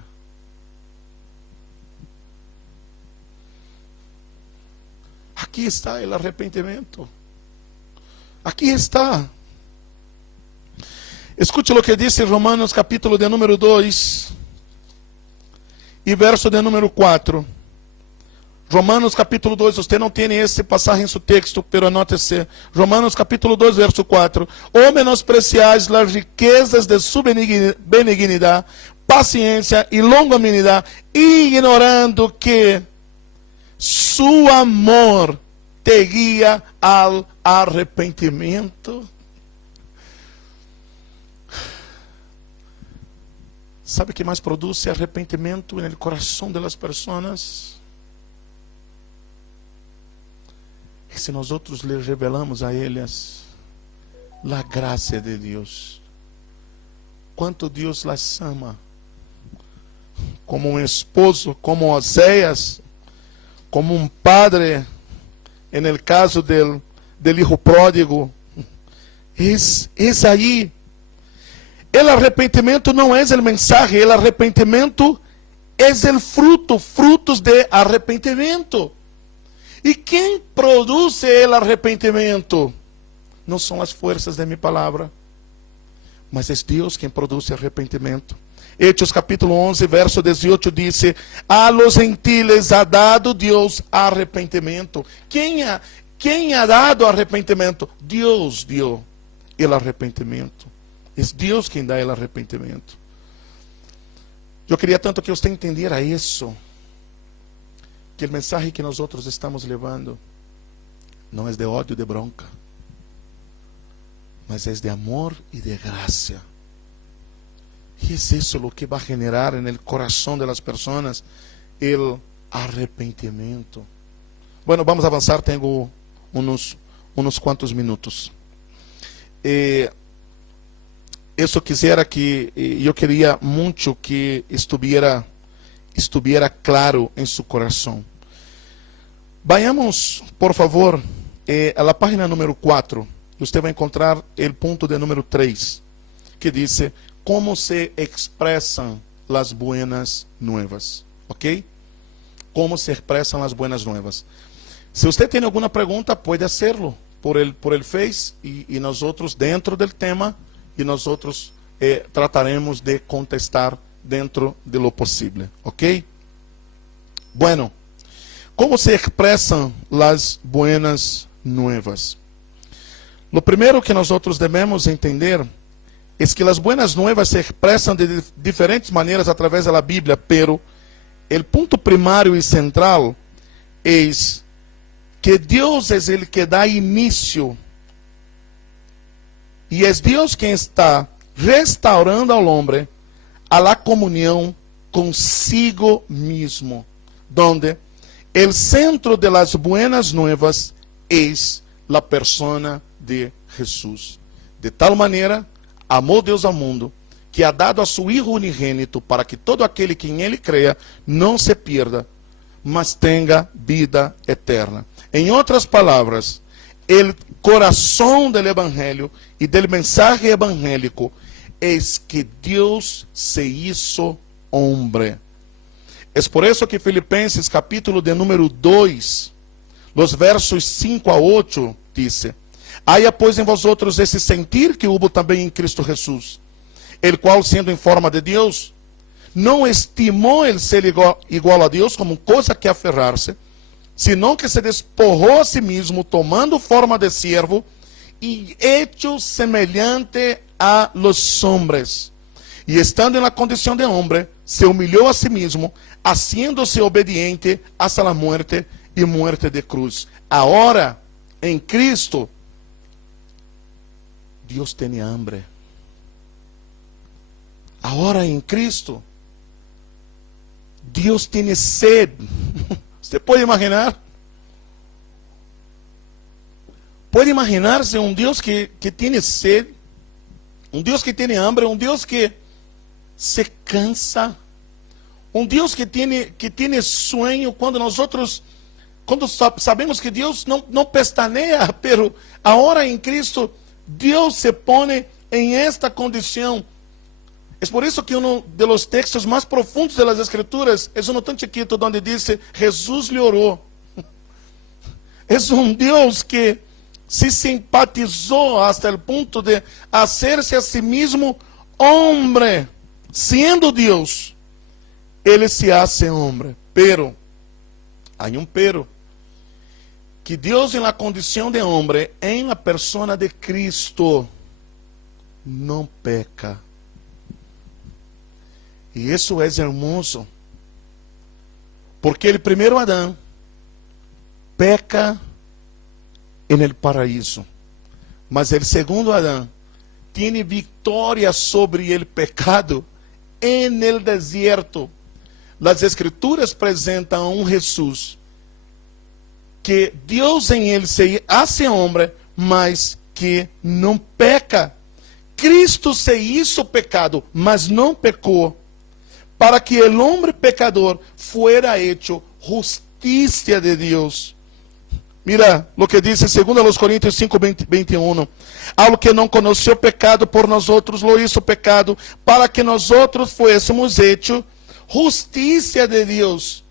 Aqui está o arrependimento. Aqui está. Escute o que diz Romanos capítulo de número 2 e verso de número 4. Romanos capítulo 2, você não tem esse passagem em seu texto, pero anote-se. Romanos capítulo 2, verso 4. Ou menospreciais as riquezas de sua benignidade, paciência e longanimidade, ignorando que su amor te guia ao arrependimento. ¿Sabe o que mais produz arrependimento no coração das pessoas? Se nós outros lhe revelamos a eles a graça de Deus, quanto Deus las ama, como um esposo, como Oséias, como um padre, en el caso del hijo pródigo, es aí. El arrependimento não é o mensaje, el arrependimento é o frutos de arrependimento. E quem produz o arrependimento? Não são as forças de minha palavra, mas é Deus quem produz arrependimento. Hechos capítulo 11, verso 18 diz: a los gentiles ha dado Deus arrependimento. Quem ha dado arrependimento? Deus deu o arrependimento. É Deus quem dá o arrependimento. Eu queria tanto que você entendesse isso, que o mensagem que nós outros estamos levando não é de ódio, de bronca, mas é de amor e de graça. E é isso o que vai generar no coração das pessoas o arrependimento. Bueno, vamos avançar, tenho uns quantos minutos. Eu quisiera que, eu queria muito que estuviera claro em seu coração. Vayamos, por favor, a la página número 4. Você vai encontrar o ponto de número 3, que diz: como se expressam as buenas nuevas. Ok? Como se expressam as buenas nuevas. Se você tem alguma pergunta, pode hacerlo por el Face, e nós outros dentro do tema, e nós outros trataremos de contestar dentro de lo possível. Ok? Bueno, como se expressam as buenas nuevas? Lo primeiro que nós outros devemos entender é que as buenas nuevas se expressam de diferentes maneiras através da Bíblia, pero o ponto primário e central é que Deus é o que dá início, e é Deus quem está restaurando ao homem a la comunhão consigo mismo, donde el centro de las buenas nuevas es la persona de Jesús. De tal maneira, amou Deus ao mundo, que ha dado a su Hijo unigênito, para que todo aquele que em Ele creia não se pierda, mas tenha vida eterna. Em outras palavras, o coração do Evangelho e do mensaje evangélico é que Deus se hizo hombre. É por isso que Filipenses capítulo de número 2, los versos 5 a 8, dice: haya pois em vosotros esse sentir que hubo também em Cristo Jesus, el qual, sendo em forma de Deus, não estimou el ser igual a Deus como coisa que aferrar-se, senão que se despojou a si mesmo, tomando forma de siervo, e hecho semelhante a los hombres. E estando em la condição de homem, se humilhou a si mesmo, haciéndose obediente hasta la muerte e muerte de cruz. Agora, em Cristo, Deus tem hambre. Agora em Cristo, Deus tem sede. Você pode imaginar? Pode imaginar-se um Deus que tem sede, um Deus que tem hambre, um Deus que se cansa, um Deus que tem sonho, quando sabemos que Deus não pestaneia, pero agora em Cristo, Deus se põe em esta condição. É por isso que um dos textos mais profundos das Escrituras é um tão chiquito, onde diz: Jesus lhe orou. É um Deus que se simpatizou hasta o ponto de hacer-se a si mesmo homem. Sendo Deus, ele se hace homem. Pero, há pero, que Deus em la condição de homem, em la persona de Cristo, não peca. E isso é hermoso, porque o primeiro Adão peca en el paraíso, mas o segundo Adão tem vitória sobre o pecado en el desierto. As Escrituras apresentam Jesus que Deus em ele se hace homem, mas que não peca. Cristo se hizo pecado, mas não pecou, para que el hombre pecador fuera hecho justicia de Deus. Mira lo que dice 2 Coríntios 5:21. Ao que não conheceu pecado, por nós outros lo hizo pecado, para que nós outros fuésemos hecho justicia de Deus.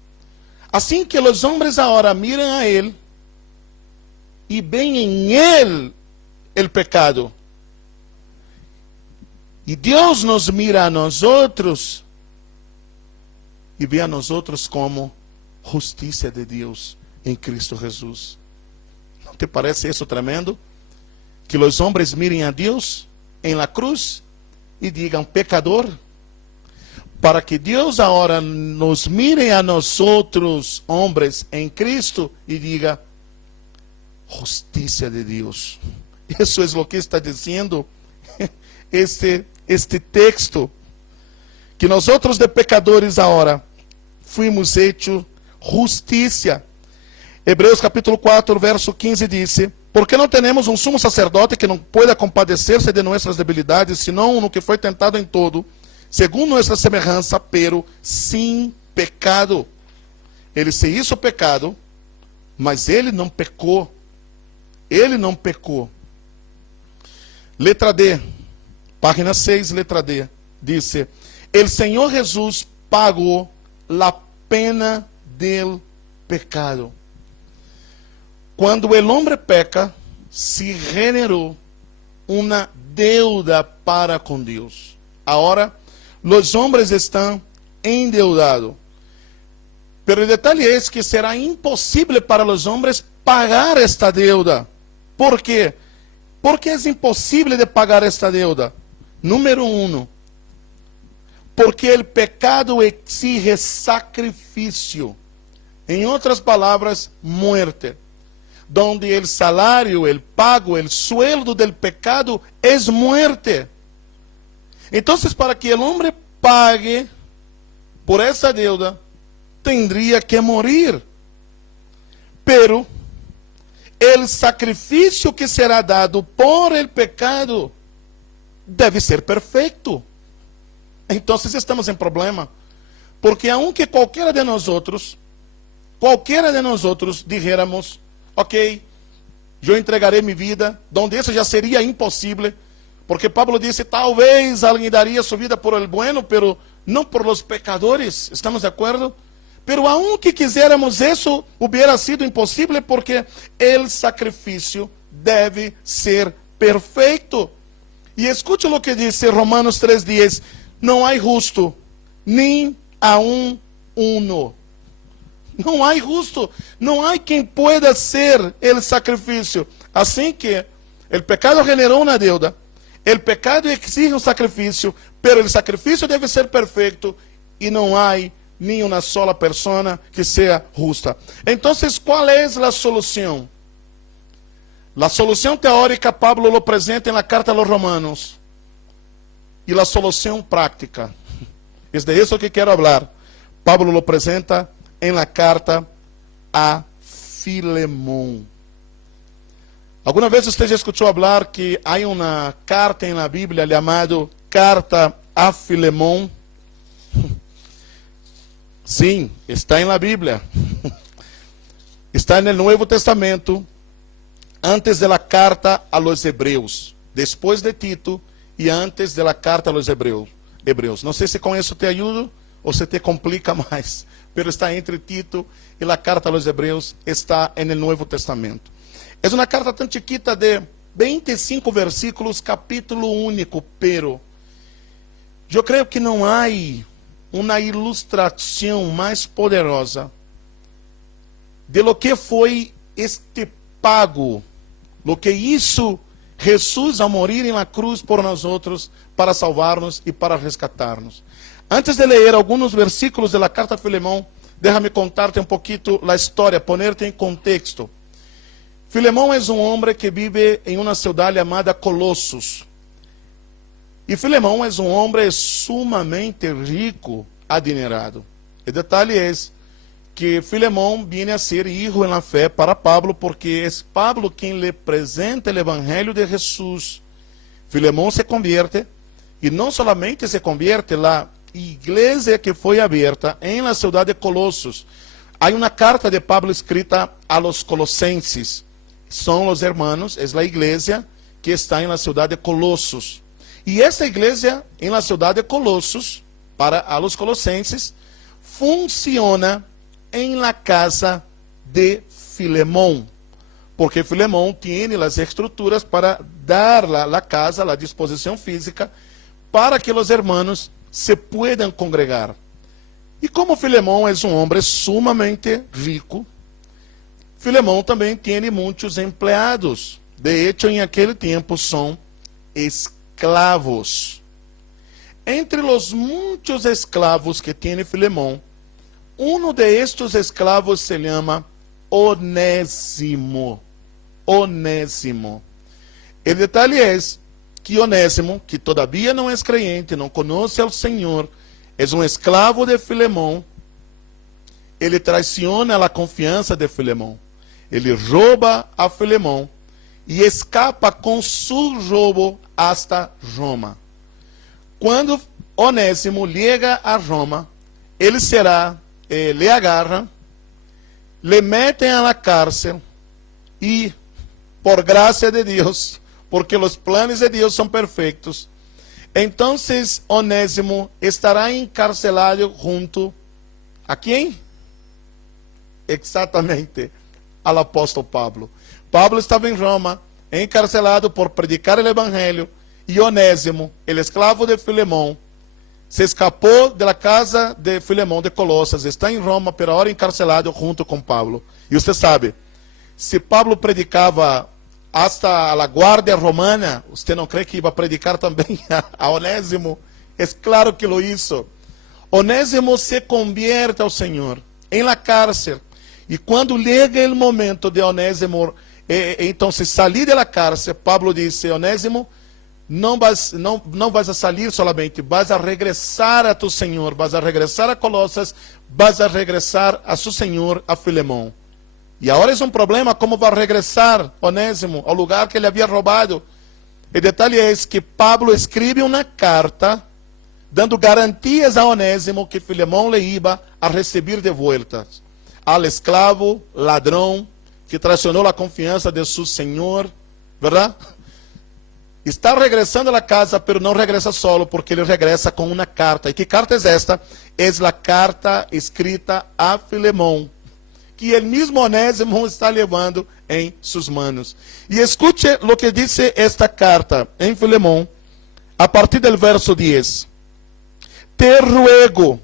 Assim que os homens agora miram a Ele e veem em Ele o pecado, e Deus nos mira a nós outros e vê a nós outros como justiça de Deus em Cristo Jesus. Não te parece isso tremendo? Que os homens mirem a Deus em la cruz e digam pecador, para que Deus agora nos mire a nós outros homens em Cristo e diga justiça de Deus. Isso é o que está dizendo este texto, que nós outros de pecadores agora fuimos hechos justiça. Hebreus capítulo 4, verso 15 diz: porque não temos um sumo sacerdote que não pueda compadecer-se de nossas debilidades, senão no que foi tentado em todo, segundo nossa semelhança, pero sem pecado. Ele se hizo pecado, mas ele não pecou. Ele não pecou. Letra D, página 6, letra D, diz: el Senhor Jesus pagou la pena del pecado. Quando o homem peca, se generou uma deuda para com Deus. Agora, os homens estão endeudados. Pero o detalhe é que será impossível para os homens pagar esta deuda. ¿Por quê? Porque é impossível de pagar esta deuda. Número 1, porque o pecado exige sacrifício. Em outras palavras, muerte. Donde el salário, el pago, el sueldo del pecado es muerte. Entonces, para que el hombre pague, por essa deuda, tendría que morir. Pero el sacrificio que será dado por el pecado deve ser perfeito. Então estamos em problema, porque aunque qualquer de nós dijéramos, ok, eu entregarei minha vida, donde isso já seria impossível, porque Pablo disse, talvez alguém daria sua vida por el bueno, pero não por los pecadores, estamos de acordo? Pero aunque quisermos isso, hubiera sido impossível, porque el sacrifício deve ser perfeito. E escute o que diz Romanos 3:10, não há justo, nem a uno. Não há justo, não há quem pueda ser el sacrifício. Assim que o pecado generou uma deuda, o pecado exige um sacrifício, pero o sacrifício deve ser perfeito e não há nem uma sola persona que seja justa. Então, qual é a solução? A solução teórica Pablo lo presenta na carta aos Romanos. E a solução prática, é de isso que quero falar. Pablo lo apresenta em la carta a Filemón. Alguma vez você já escutou falar que há uma carta na Bíblia chamada Carta a Filemón? Sim, está na Bíblia. Está no Novo Testamento, antes da carta a los Hebreus, depois de Tito e antes da carta a los Hebreus. Não sei se com isso te ajudo ou se te complica mais, pero está entre Tito e a carta a los Hebreus, está no Novo Testamento. É uma carta tão chiquita de 25 versículos, capítulo único, pero eu creio que não há uma ilustração mais poderosa de lo que foi este pago, lo que hizo Jesus ao morir em la cruz por nós outros, para salvar-nos e para rescatar-nos. Antes de ler alguns versículos da carta a Filemón, déjame contarte um pouquinho a história, ponerte em contexto. Filemón é um homem que vive em uma cidade chamada Colossos. E Filemón é um homem sumamente rico, adinerado. O detalhe é que Filemón viene a ser hijo en la fé para Pablo, porque é Pablo quem lhe presenta o evangelho de Jesus. Filemón se convierte, e não solamente se convierte, a igreja que foi aberta em la cidade de Colossos. Há uma carta de Pablo escrita a los colossenses. São os hermanos, é a igreja que está em la cidade de Colossos. E essa igreja em la cidade de Colossos, para a los colossenses, funciona em la casa de Filemón, porque Filemón tem as estruturas para dar a casa, a disposição física, para que os hermanos se puedan congregar. E como Filemón é um homem sumamente rico, Filemón também tem muitos empregados. De hecho, em aquele tempo são esclavos. Entre os muitos esclavos que tem Filemón, um de estes esclavos se chama Onésimo. Onésimo. O detalhe é que Onésimo, que todavia não é crente, não conhece ao Senhor, é um escravo de Filemón. Ele traiciona a confiança de Filemón. Ele rouba a Filemón e escapa com seu roubo hasta Roma. Quando Onésimo chega a Roma, ele le agarram, le metem a la cárcel e, por graça de Deus, porque os planos de Deus são perfeitos, então Onésimo estará encarcelado junto a quem? Exatamente, ao apóstolo Pablo. Pablo estava em Roma, encarcelado por predicar o evangelho, e Onésimo, o escravo de Filemón, se escapou da casa de Filemón de Colossas, está em Roma, pero agora encarcelado junto com Pablo. E você sabe, se Pablo predicava hasta a guarda romana, você não crê que ia predicar também a Onésimo? É claro que lo hizo. Onésimo se convierte ao Senhor em la cárcel. E quando chega o momento de Onésimo, então se salir da cárcel, Pablo disse: Onésimo, não vas a salir solamente, vas a regresar a tu Senhor, vas a regresar a Colosas, vas a regresar a su Senhor, a Filemón. E agora é um problema como vai regressar Onésimo ao lugar que ele havia roubado. O detalhe é que Pablo escreve uma carta dando garantias a Onésimo que Filemón le iba a receber de vuelta al esclavo, ladrão, que traicionou a confiança de su Senhor, ¿verdad? Está regressando a casa, pero não regressa solo, porque ele regressa com uma carta. E que carta é esta? É a carta escrita a Filemón, que el mismo Onésimo está levando em suas manos. E escute o que diz esta carta em Filemón, a partir do verso 10. Te ruego,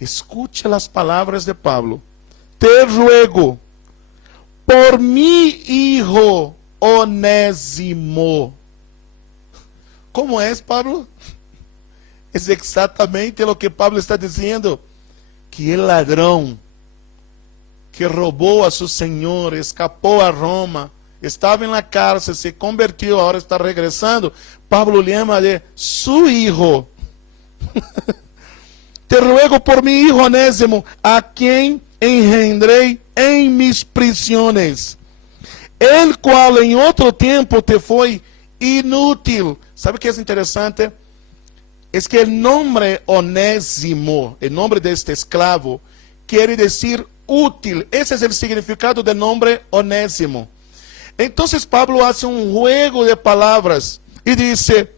escute as palavras de Pablo, te ruego, por mi hijo Onésimo. Como é, Pablo? É exatamente o que Pablo está dizendo, que el ladrão que roubou a seu Senhor, escapou a Roma, estava na cárcel, se convertiu, agora está regressando. Pablo lhe chama de su hijo. Te ruego por mi hijo Onésimo, a quem engendrei em mis prisiones, el qual em outro tempo te foi inútil. Sabe o que é interessante? É que o nome Onésimo, o nome deste escravo, quer dizer útil. Esse é o significado do nome Onésimo. Então Pablo hace um juego de palavras e disse: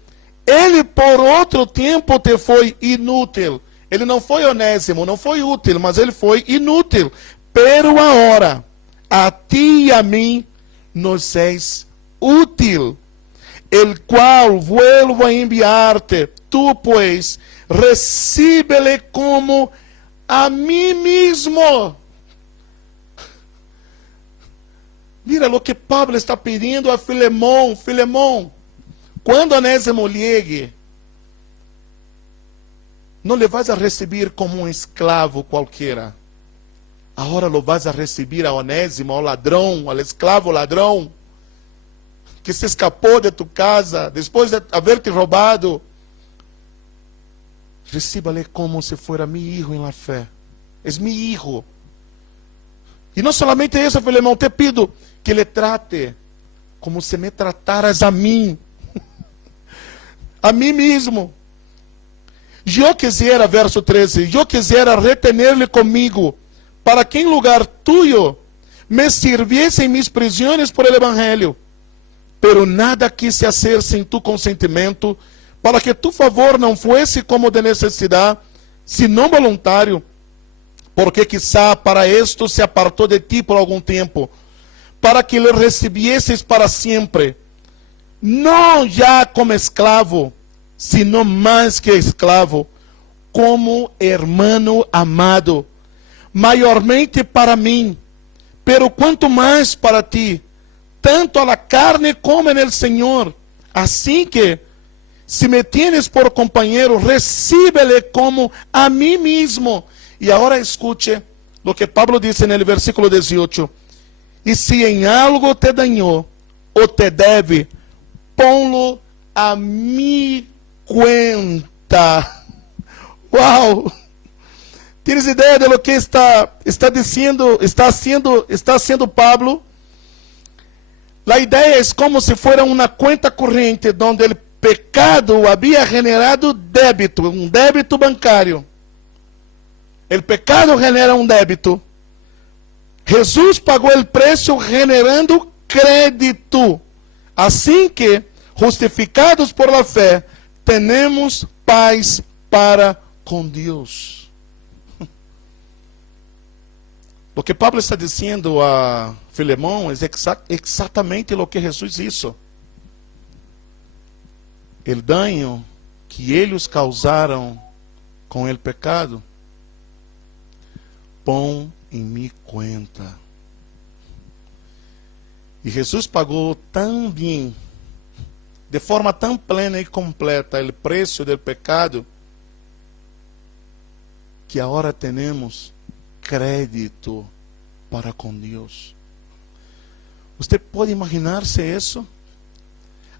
ele por outro tempo te foi inútil. Ele não foi Onésimo, não foi útil, mas ele foi inútil. Pero agora, a ti e a mim, nos és útil, el qual vuelvo a enviar-te. Tu, pues, recíbele como a mim mesmo. Mira o que Pablo está pedindo a Filemón. Filemón, quando Onésimo llegue, não le vas a receber como um escravo qualquer. Agora lo vas a receber a Onésimo, ao ladrão, ao escravo ladrão, que se escapou de tu casa, depois de haver te roubado. Recíbale como se fuera mi hijo en la fe. Es mi hijo. E não somente isso, Filemón, te pido que le trate como se me trataras a mim. A mim mesmo. Eu quisiera, verso 13, eu quisiera retener-lhe comigo, para que em lugar tuyo me sirviese em mis prisiones por el evangelho. Pero nada quise hacer sem tu consentimento, para que tu favor não fosse como de necessidade, senão voluntário, porque quizá para esto se apartou de ti por algum tempo, para que le recibieses para sempre, não já como escravo, sino mais que escravo, como hermano amado, maiormente para mim, pero quanto mais para ti, tanto a la carne como en el Señor. Assim que, se me tienes por companheiro, recíbele como a mim mesmo. E agora escute o que Pablo disse no versículo 18. E se em algo te dañou, ou te deve, ponlo a mi cuenta. Uau! ¿Tienes ideia de lo que está diciendo, está haciendo Pablo? La idea es como si fuera una cuenta corriente donde el pecado había generado débito, un débito bancario. El pecado genera un débito. Jesús pagó el precio generando crédito. Así que, justificados por la fe, tenemos paz para con Dios. O que Pablo está dizendo a Filemón é exatamente o que Jesus hizo. O dano que eles causaram com o pecado, pon em mi cuenta. E Jesus pagou tão bem, de forma tão plena e completa, o preço do pecado, que agora temos crédito para com Deus. Você pode imaginar-se isso?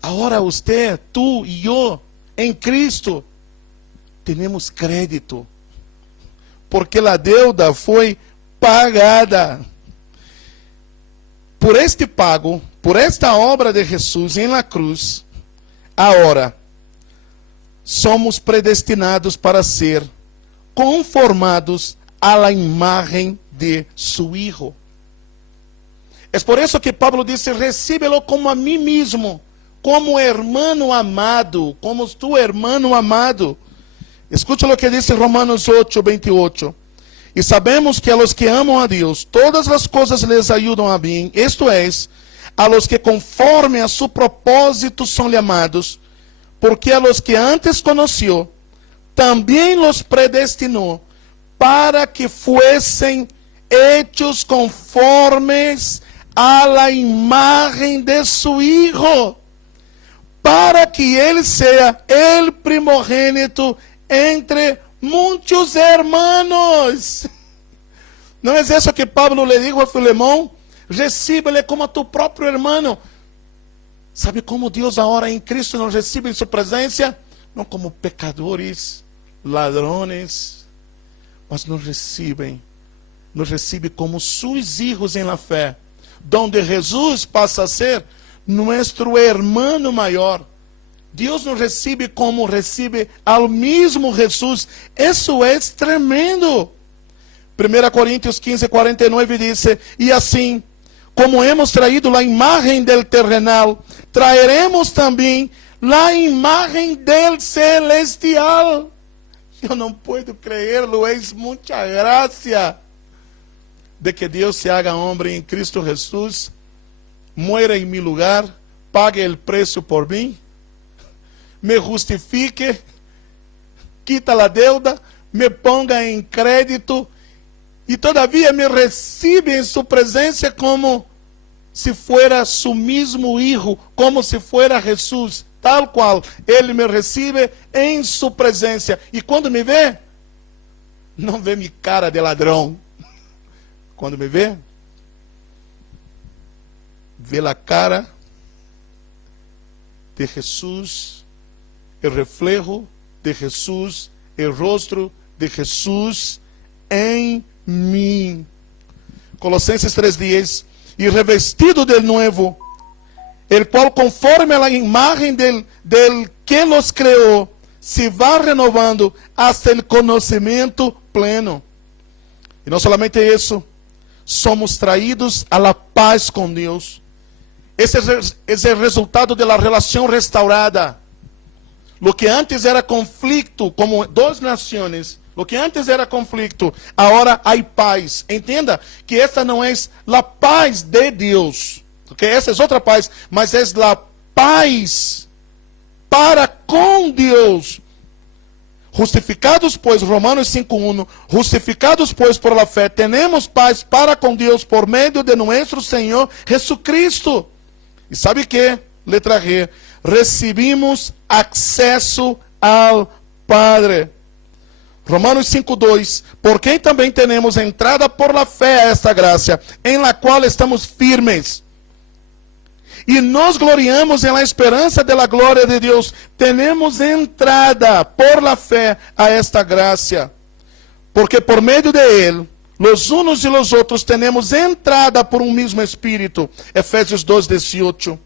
Agora você, tu e eu, em Cristo, temos crédito. Porque a deuda foi pagada. Por este pago, por esta obra de Jesus em la cruz, agora somos predestinados para ser conformados a la imagen de su Hijo. É por isso que Pablo disse: recíbelo como a mim mesmo, como hermano amado, como tu hermano amado. Escute o que diz Romanos 8, 28. E sabemos que a los que amam a Deus, todas as coisas les ayudam a bem, isto é, a los que conforme a su propósito são llamados, porque a los que antes conoció, também los predestinou, para que fuesen hechos conformes a la imagen de su Hijo, para que ele seja el primogênito entre muitos hermanos. Não é isso que Pablo le dijo a Filemão? Recíbele como a tu próprio hermano. Sabe como Deus agora em Cristo nos recebe em sua presença? Não como pecadores, ladrões, mas nos recebe como seus filhos em la fé, donde Jesus passa a ser nosso hermano maior. Deus nos recebe como recebe ao mesmo Jesus. Isso é tremendo. 1 Coríntios 15, 49 diz: e assim, como hemos traído a imagem del terrenal, traeremos também a imagem del celestial. Eu não puedo creerlo, é muita graça de que Deus se haga homem em Cristo Jesus, muera em meu lugar, pague o preço por mim, me justifique, quita a deuda, me ponga em crédito e todavia me recebe em sua presença como se fuera su mismo hijo, como se fuera Jesus, tal qual ele me recebe em sua presença. E quando me vê, não vê minha cara de ladrão. Quando me vê, vê a cara de Jesus, o reflejo de Jesus, o rosto de Jesus em mim. Colossenses 3:10. E revestido del nuevo, el cual conforme a la imagen del que los creó, se va renovando hasta el conocimiento pleno. E não somente isso, somos traídos a la paz com Deus. Esse é o resultado da relação restaurada. Lo que antes era conflito, como duas nações, lo que antes era conflito, agora há paz. Entenda que esta não é a paz de Deus, porque essa é outra paz, mas é a paz para com Deus. Justificados, pois, Romanos 5:1, justificados, pois, por la fé, tenemos paz para com Deus por meio de nosso Senhor Jesucristo. E sabe que? Letra G. Recebimos acesso ao Padre. Romanos 5:2. Por quem também temos entrada por la fé a esta graça, em la qual estamos firmes. E nos gloriamos em la esperança de la glória de Deus. Temos entrada por la fé a esta graça. Porque por meio de Ele, los unos e los outros temos entrada por um mesmo Espírito. Efésios 2:18.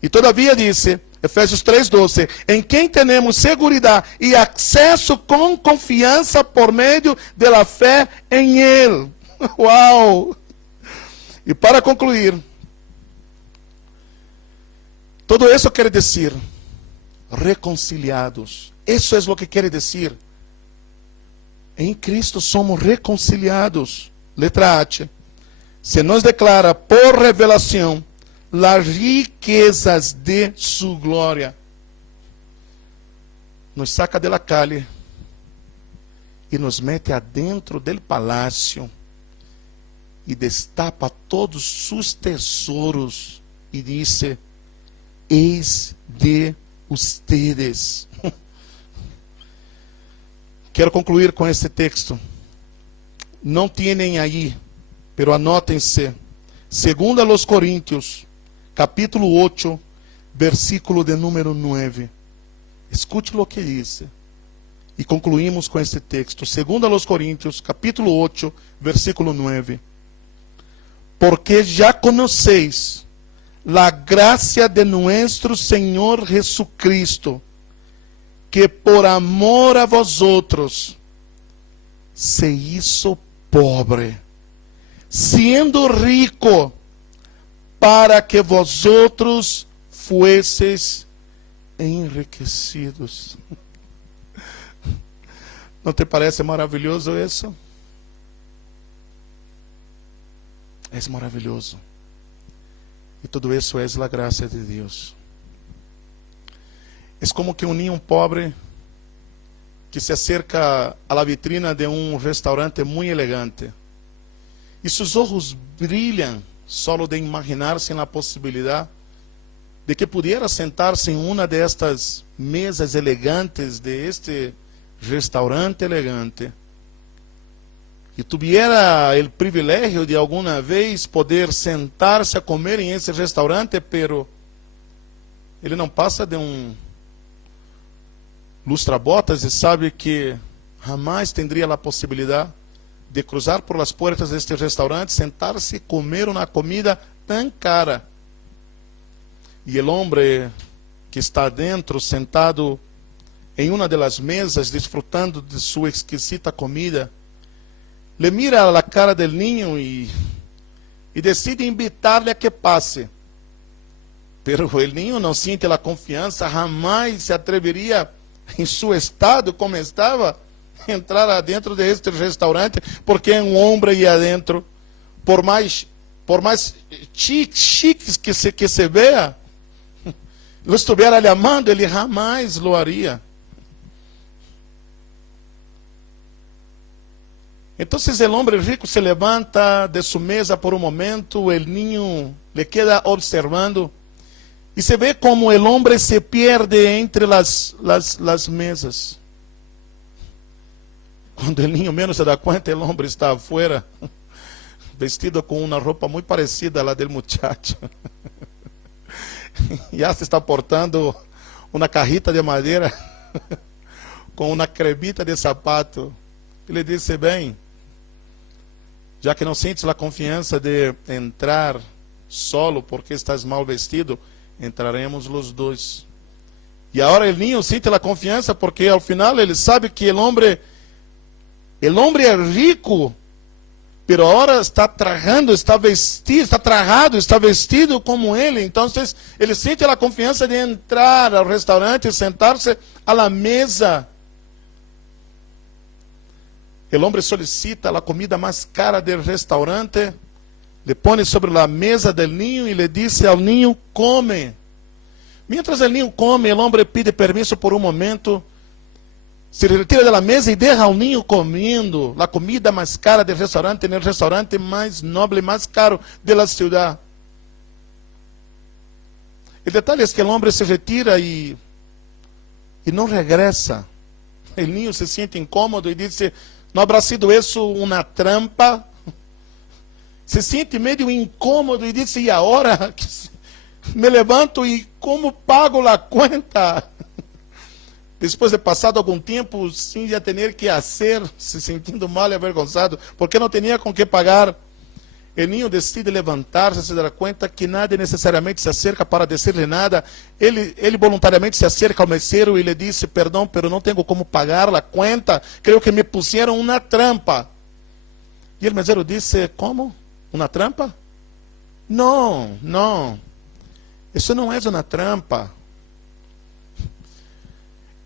E todavia disse, Efésios 3:12, em quem temos segurança e acesso com confiança por meio da fé em Ele. Uau! E para concluir, todo isso quer dizer reconciliados. Isso é o que quer dizer. Em Cristo somos reconciliados. Letra H. Se nos declara por revelação las riquezas de su glória. Nos saca de la calle e nos mete adentro del palácio e destapa todos sus tesouros e disse: eis de ustedes. Quero concluir com este texto. Não tienen aí, pero anótense. Segunda los Coríntios, capítulo 8, versículo de número 9. Escute o que diz. E concluímos com este texto. 2 Coríntios, capítulo 8, versículo 9. Porque já conheceis a graça de nuestro Senhor Jesucristo, que por amor a vosotros se hizo pobre, siendo rico, para que vosotros fueseis enriquecidos. Não te parece maravilhoso isso? É maravilhoso. E tudo isso é a graça de Deus. É como que um ninho pobre que se acerca a la vitrina de um restaurante muito elegante. E seus olhos brilham solo de imaginar-se na possibilidade de que pudiera sentar-se em uma destas mesas elegantes de este restaurante elegante e tuviera o privilégio de alguma vez poder sentar-se a comer em esse restaurante, pero ele não passa de um lustrabotas e sabe que jamais teria a possibilidade de cruzar por las puertas deste restaurante, sentar-se e comer uma comida tão cara. E o homem que está dentro, sentado em uma das mesas, desfrutando de sua exquisita comida, le mira a cara del niño e decide invitar-lhe a que passe. Pero o niño não sente a confiança, jamais se atreveria, em seu estado como estava, entrar adentro deste restaurante, porque um homem aí adentro, por mais chiques que se vea, lo estuviera lhe amando, ele jamais lo haria. Então, o homem rico se levanta de sua mesa por um momento, o niño le queda observando, e se vê como o homem se perde entre las mesas. Quando o niño menos se dá conta, o homem está afuera, vestido com uma roupa muito parecida a la del muchacho. Já se está portando uma carrita de madeira com uma cremita de sapato. Ele disse: bem, já que não sentes a confiança de entrar solo porque estás mal vestido, entraremos os dois. E agora o niño sente a confiança porque ao final ele sabe que o homem é rico, pero agora está trajando, está vestido, está trajado, está vestido como ele. Então ele sente a confiança de entrar ao restaurante e sentar-se à la mesa. O homem solicita a comida mais cara do restaurante, le pone sobre a mesa del niño e le dice ao niño: come. Mientras o niño come, o homem pide permiso por um momento, se retira da mesa e deixa ao niño comendo a comida mais cara do restaurante, no restaurante mais nobre, mais caro da cidade. O detalhe é que o homem se retira e não regressa. O niño se sente incômodo e diz: não habrá sido isso uma trampa? Se sente meio incômodo e diz: e agora? Me levanto e como pago a conta? Depois de passado algum tempo, sem já ter que fazer, se sentindo mal e avergonzado, porque não tinha com que pagar, o niño decide levantar-se, se dá conta que nada necessariamente se acerca para dizer-lhe nada. Ele voluntariamente se acerca ao mesero e lhe diz: perdão, pero não tenho como pagar a conta, creio que me puseram uma trampa. E o mesero disse: como? Uma trampa? Não, não, isso não é uma trampa.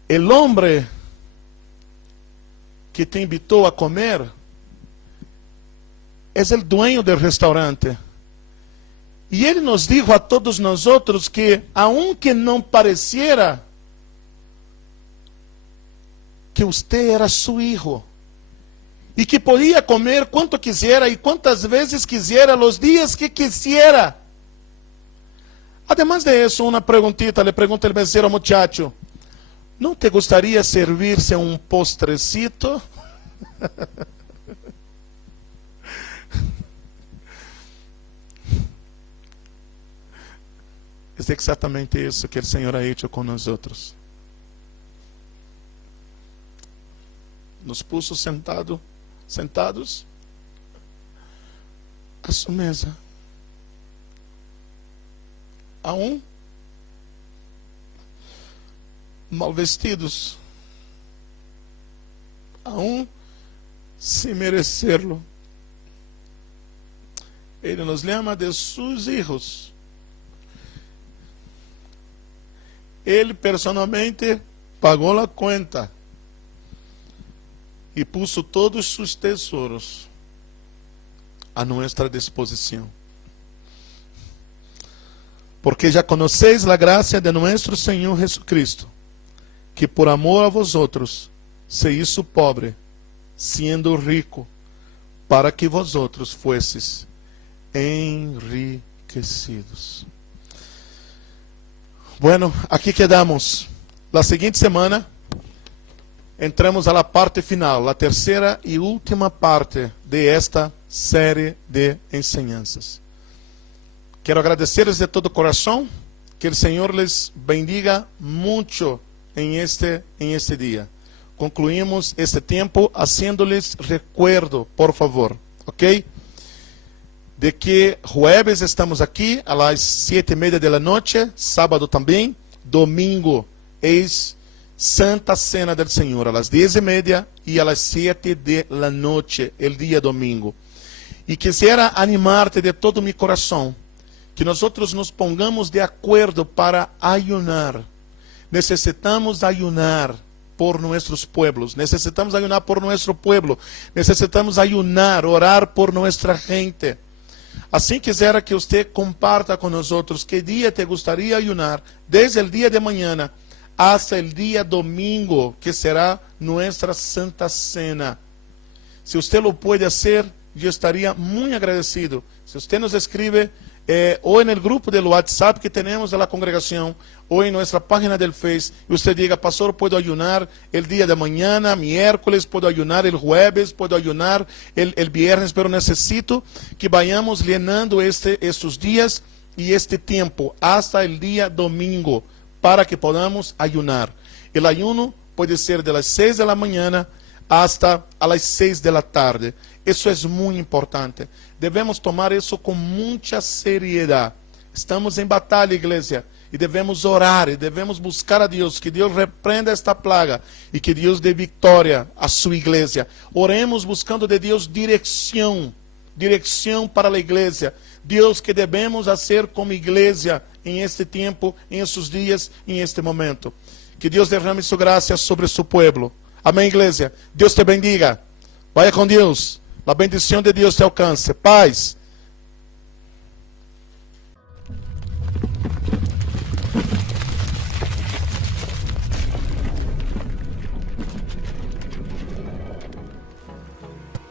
O homem que te invitou a comer é o dueño do restaurante. E ele nos dijo a todos nós outros que, aunque não pareciera, que você era seu filho e que podia comer quanto quisiera e quantas vezes quisiera, os dias que quisiera. Además de isso, uma perguntita, le pergunta el mesero ao muchacho: ¿não te gustaría servirse un postrecito? É exatamente isso que o Senhor ha hecho com nós outros. Nos puso sentados à sua mesa. Aún mal vestidos, aún sem merecerlo. Ele nos chama de seus filhos. Ele personalmente pagou a conta e puso todos seus tesouros a nossa disposição. Porque já conheceis a graça de nosso Senhor Jesucristo, que por amor a vosotros se hizo pobre, sendo rico, para que vosotros fuesseis enriquecidos. Bueno, aqui quedamos. La seguinte semana entramos a la parte final, la terceira e última parte de esta série de enseñanzas. Quero agradecerles de todo coração, que o Senhor les bendiga muito em este dia. Concluímos este tempo haciéndoles recuerdo, por favor, ok? De que jueves estamos aqui a las 7:30 da noite, sábado também, domingo é Santa Cena del Senhor, a las 10:30 e a las 7 da noite, el dia domingo. E quisiera animarte de todo mi coração, que nós nos pongamos de acordo para ayunar. Necessitamos ayunar por nossos pueblos, necessitamos ayunar por nosso pueblo, necessitamos ayunar, orar por nossa gente. Assim quisiera que você comparta com nós que dia te gostaria ayunar, desde o dia de manhã hasta o dia domingo, que será nossa Santa Cena. Se você lo pode fazer, eu estaria muito agradecido. Se você nos escreve ou no grupo do WhatsApp que temos da congregação, ou em nossa página do Face, e você diga: pastor, puedo ayunar el dia de manhã, miércoles, puedo ayunar el jueves, puedo ayunar el viernes, pero necessito que vayamos llenando estes dias e este tempo hasta el dia domingo, para que podamos ayunar. El ayuno pode ser de las 6 da manhã hasta a las 6 da tarde. Isso é muito importante. Devemos tomar isso com muita seriedade. Estamos em batalha, igreja, e devemos orar, e devemos buscar a Deus, que Deus repreenda esta plaga, e que Deus dê vitória à sua igreja. Oremos buscando de Deus direção para a igreja. Deus, que devemos fazer como igreja em este tempo, em estes dias, em este momento. Que Deus derrame sua graça sobre seu povo. Amém, igreja? Deus te bendiga. Vaya com Deus. A bendição de Deus te alcance. Paz.